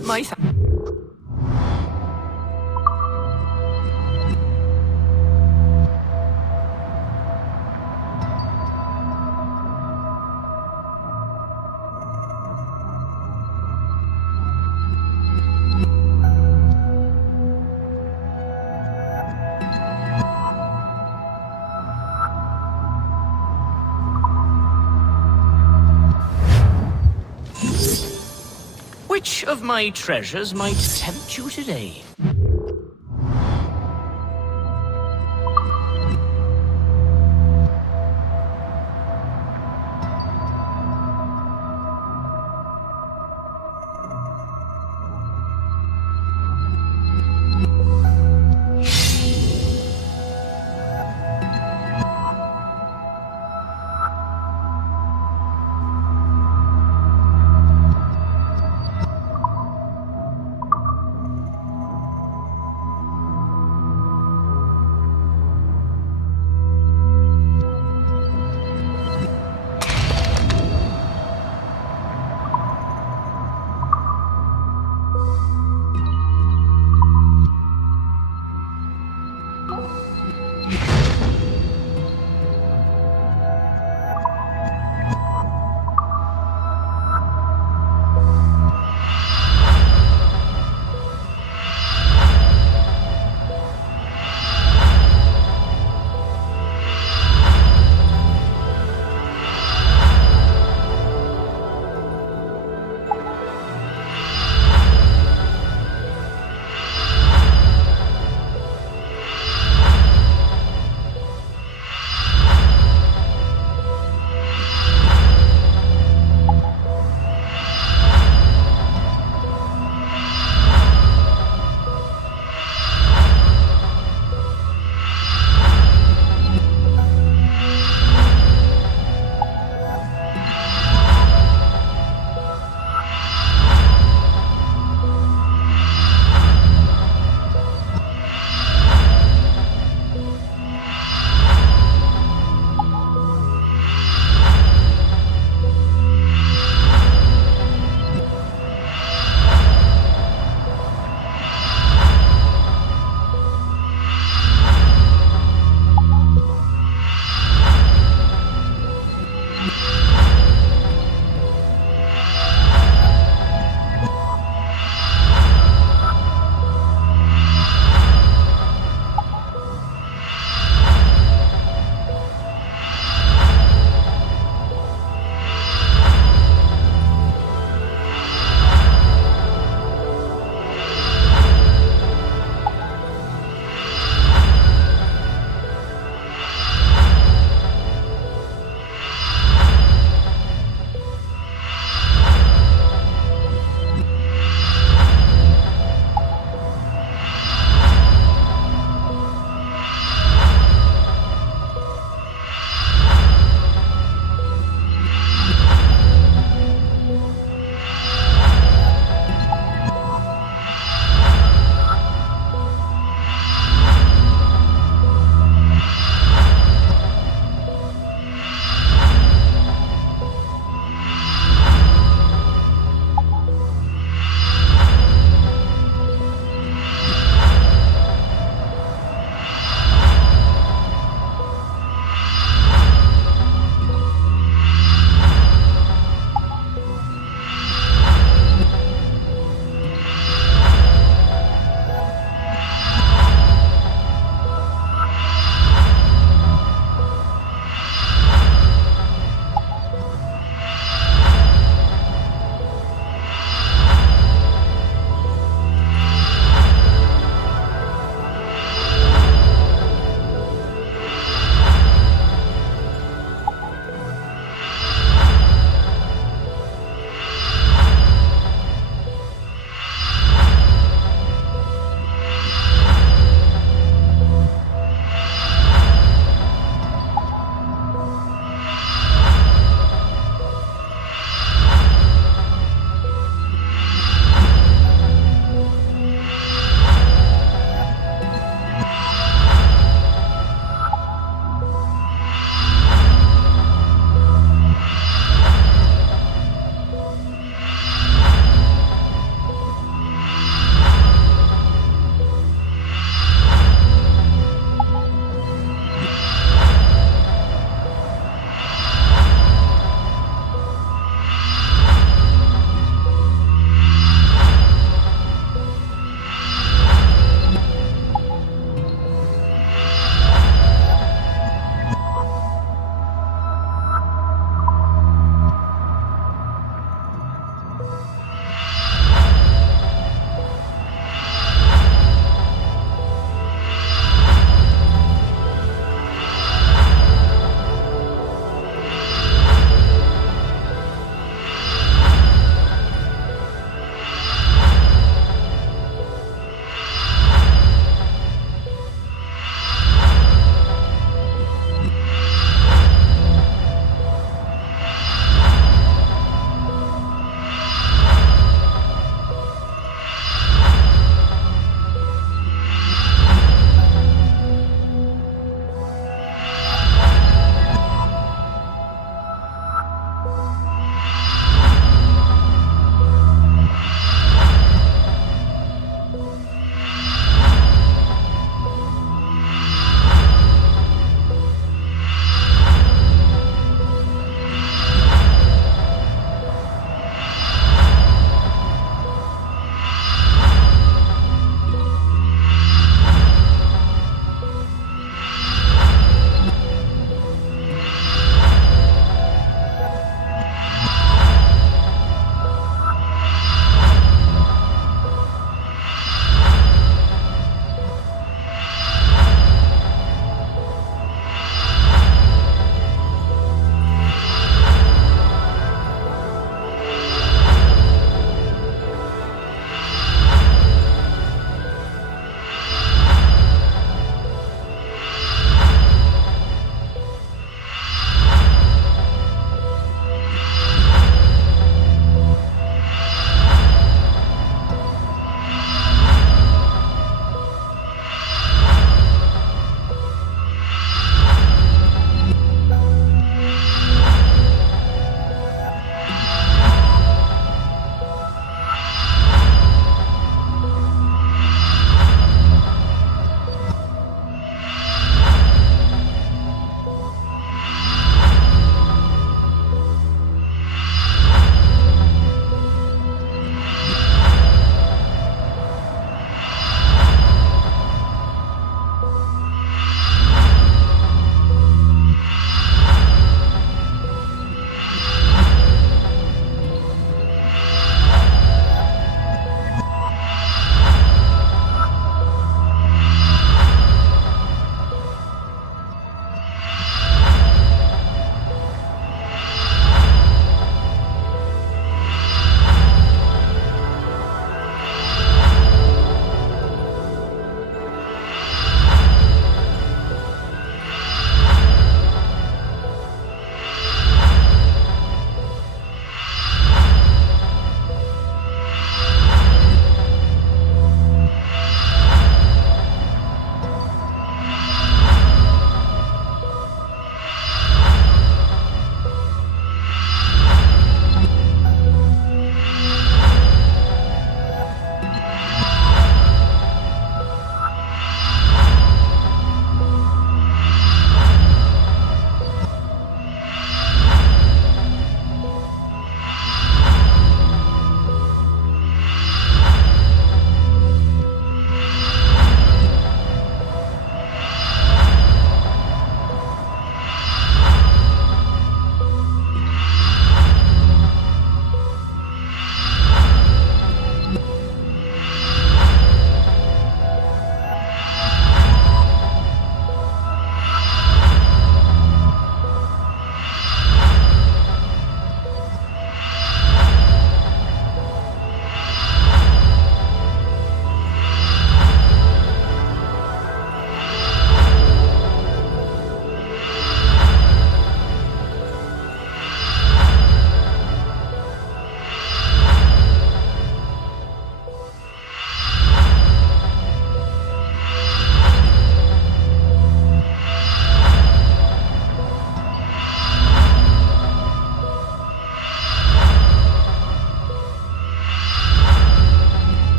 Which of my treasures might tempt you today?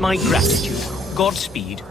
My gratitude. Godspeed.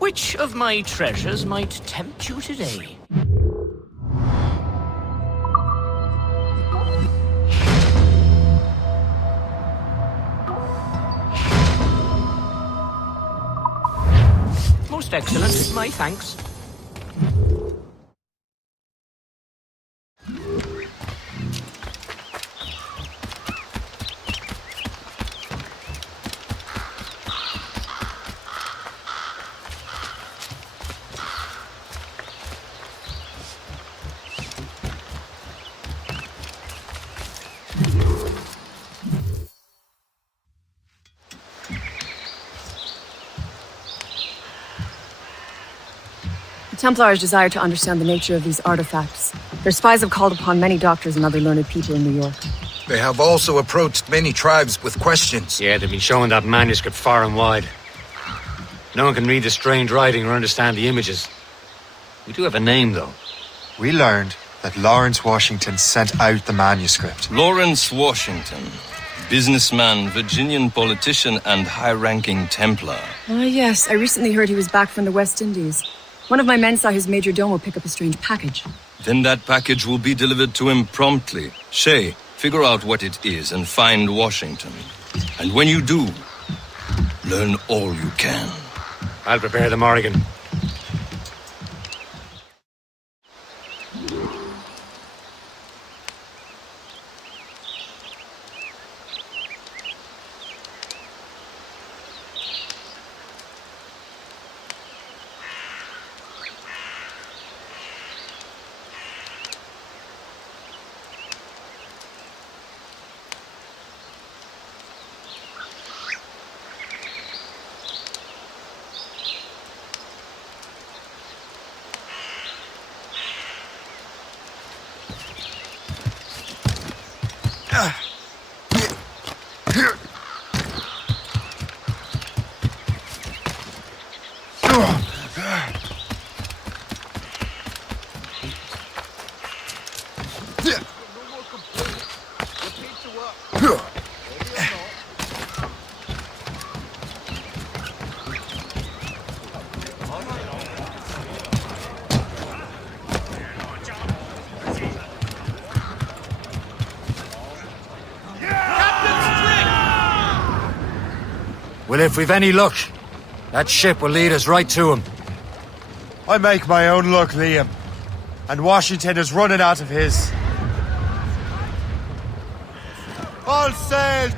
Which of my treasures might tempt you today? Most excellent. My thanks. Templars desire to understand the nature of these artifacts. Their spies have called upon many doctors and other learned people in New York. They have also approached many tribes with questions. Yeah, they've been showing that manuscript far and wide. No one can read the strange writing or understand the images. We do have a name, though. We learned that Lawrence Washington sent out the manuscript. Lawrence Washington. Businessman, Virginian politician, and high-ranking Templar. Ah, yes. I recently heard he was back from the West Indies. One of my men saw his major domo pick up a strange package. Then that package will be delivered to him promptly. Shay, figure out what it is and find Washington. And when you do, learn all you can. I'll prepare the Morrigan. Well, if we've any luck, that ship will lead us right to him. I make my own luck, Liam. And Washington is running out of his. All sail!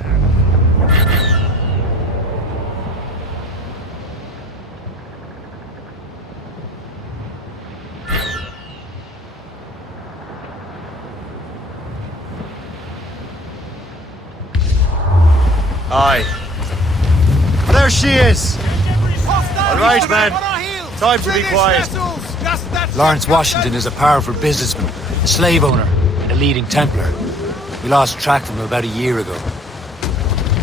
Aye. There she is! All right, man. Time to be quiet. Lawrence Washington is a powerful businessman, a slave owner, and a leading Templar. We lost track of him about a year ago.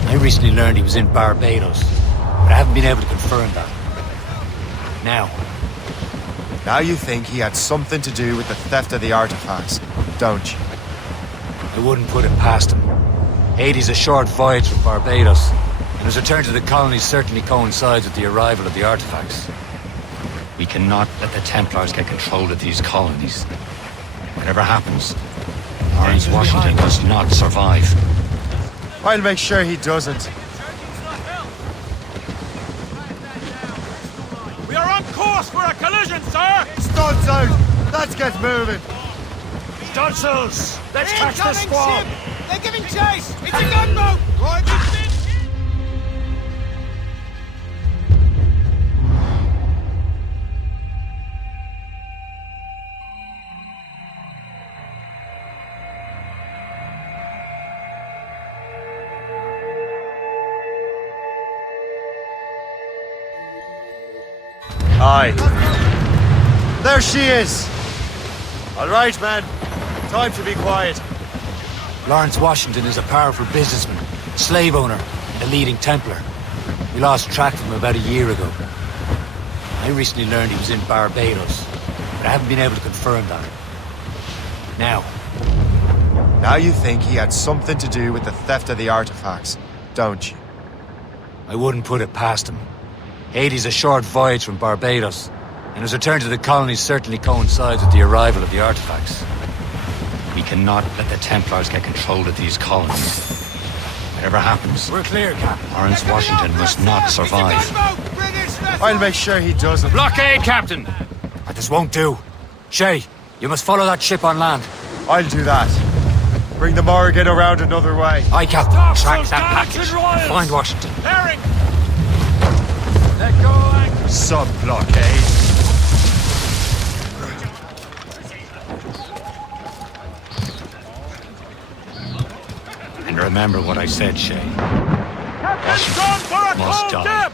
I recently learned he was in Barbados, but I haven't been able to confirm that. Now you think he had something to do with the theft of the artifacts, don't you? I wouldn't put it past him. Haiti's a short voyage from Barbados, and his return to the colonies certainly coincides with the arrival of the artifacts. We cannot let the Templars get control of these colonies. Whatever happens, Lawrence Washington must not survive. I'll make sure he doesn't. We are on course for a collision, sir! Studs out! Let's get moving. Stunsels! Let's catch the squad! They're giving chase! It's a gunboat! Right, Aye. There she is! All right, man. Time to be quiet. Lawrence Washington is a powerful businessman, slave owner, and a leading Templar. We lost track of him about a year ago. I recently learned he was in Barbados, but I haven't been able to confirm that. Now you think he had something to do with the theft of the artifacts, don't you? I wouldn't put it past him. Haiti's a short voyage from Barbados, and his return to the colonies certainly coincides with the arrival of the artifacts. We cannot let the Templars get control of these colonies. Whatever happens, we're clear, Captain. Lawrence Washington must not survive. I'll make sure he doesn't. Blockade, Captain! This won't do. Shay, you must follow that ship on land. I'll do that. Bring the Morrigan around another way. Aye, Captain. Track that package. Find Washington. Herring! Let go, anchor. Sub-blockade. And remember what I said, Shay. Washington must die.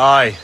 Aye.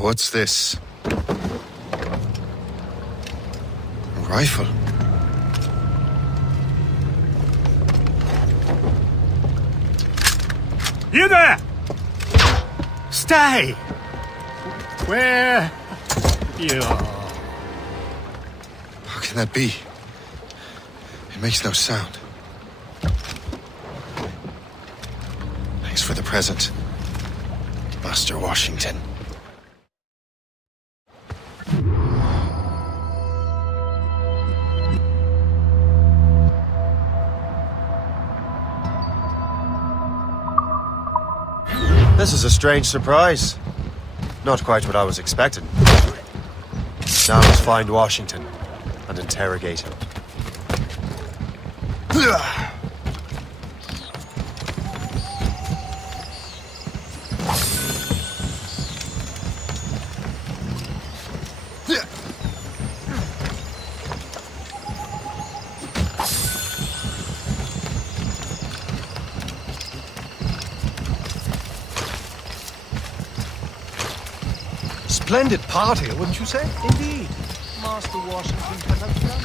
What's this? A rifle? You there! Stay! Where you are? How can that be? It makes no sound. Thanks for the present, Master Washington. This is a strange surprise. Not quite what I was expecting. Now let's find Washington and interrogate him. Splendid party, wouldn't you say? Indeed. Master Washington cannot come.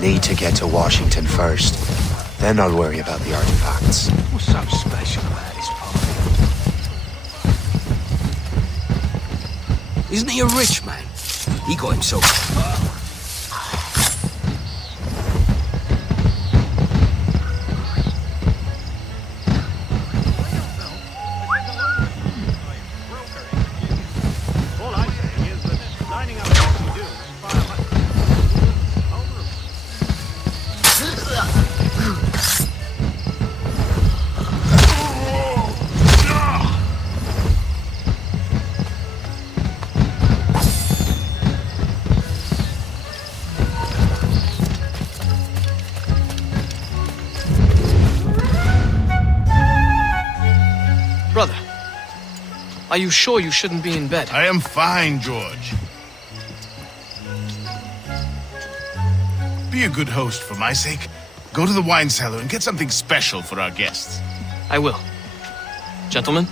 Need to get to Washington first. Then I'll worry about the artifacts. What's so special about this party? Isn't he a rich man? He got himself... Brother, are you sure you shouldn't be in bed? I am fine, George. Be a good host for my sake. Go to the wine cellar and get something special for our guests. I will. Gentlemen?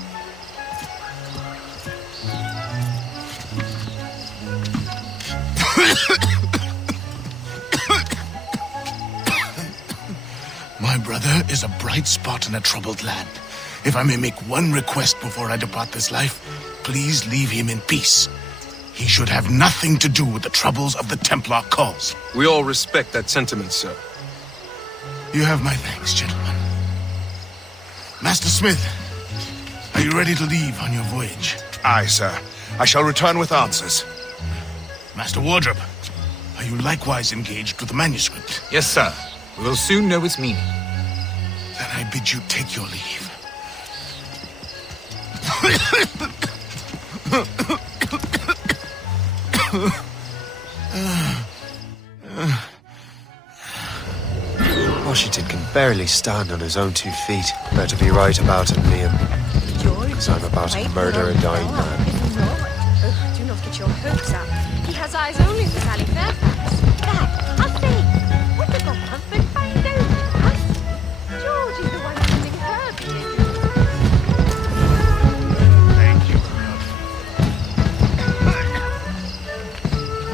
My brother is a bright spot in a troubled land. If I may make one request before I depart this life, please leave him in peace. He should have nothing to do with the troubles of the Templar cause. We all respect that sentiment, sir. You have my thanks, gentlemen. Master Smith, are you ready to leave on your voyage? Aye, sir. I shall return with answers. Master Wardrop, are you likewise engaged with the manuscript? Yes, sir. We will soon know its meaning. Then I bid you take your leave. Washington can barely stand on his own 2 feet. Better be right about him, Liam. Because I'm about to murder a dying man. Oh, do not get your hopes up. He has eyes only for Sally Fairfax. That, I say, what did the husband find out? Us? George is the one using her business. Thank you,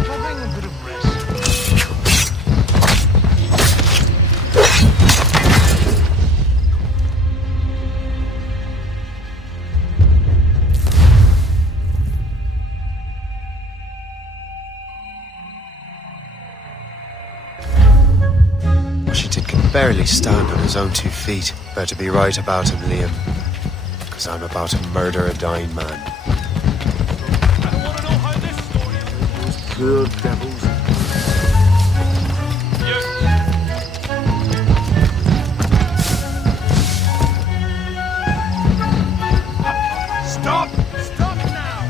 Shall I bring a bit of rest? Washington can barely stand on his own 2 feet. Better be right about him, Liam. Because I'm about to murder a dying man. Poor devils. Stop! Stop now!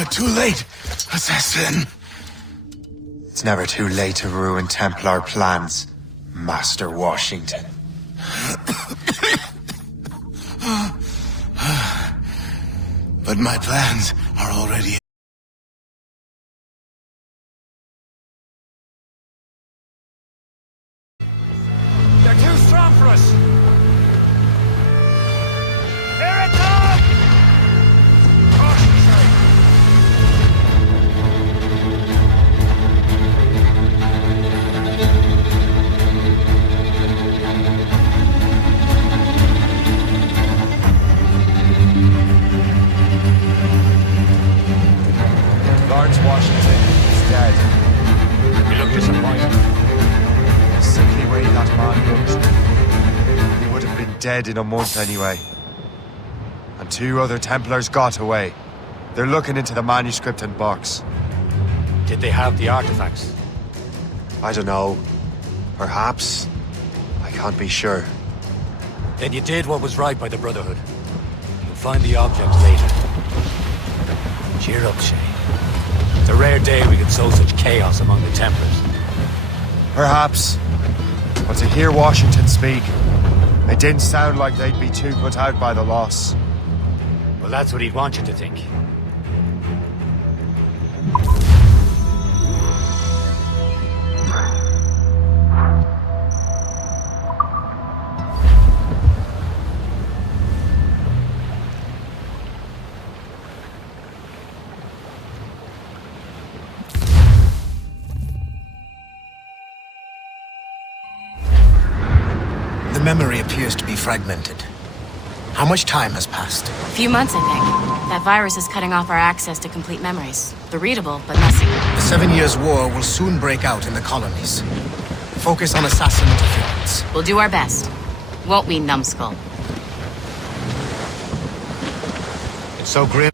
I too late, assassin? It's never too late to ruin Templar plans, Master Washington. But my plans are already... They're too strong for us! Here it comes! Caution, Shay! Lawrence Washington is dead. You look disappointed. The sickly way that man looked. He would have been dead in a month anyway. And 2 other Templars got away. They're looking into the manuscript and box. Did they have the artifacts? I don't know. Perhaps. I can't be sure. Then you did what was right by the Brotherhood. You'll find the object later. Cheer up, Shay. It's a rare day we could sow such chaos among the Templars. Perhaps. But to hear Washington speak, it didn't sound like they'd be too put out by the loss. Well, that's what he'd want you to think. The memory appears to be fragmented. How much time has passed? A few months, I think. That virus is cutting off our access to complete memories. They're readable, but messy. The 7 Years' War will soon break out in the colonies. Focus on assassin interference. We'll do our best. Won't we, numbskull? It's so grim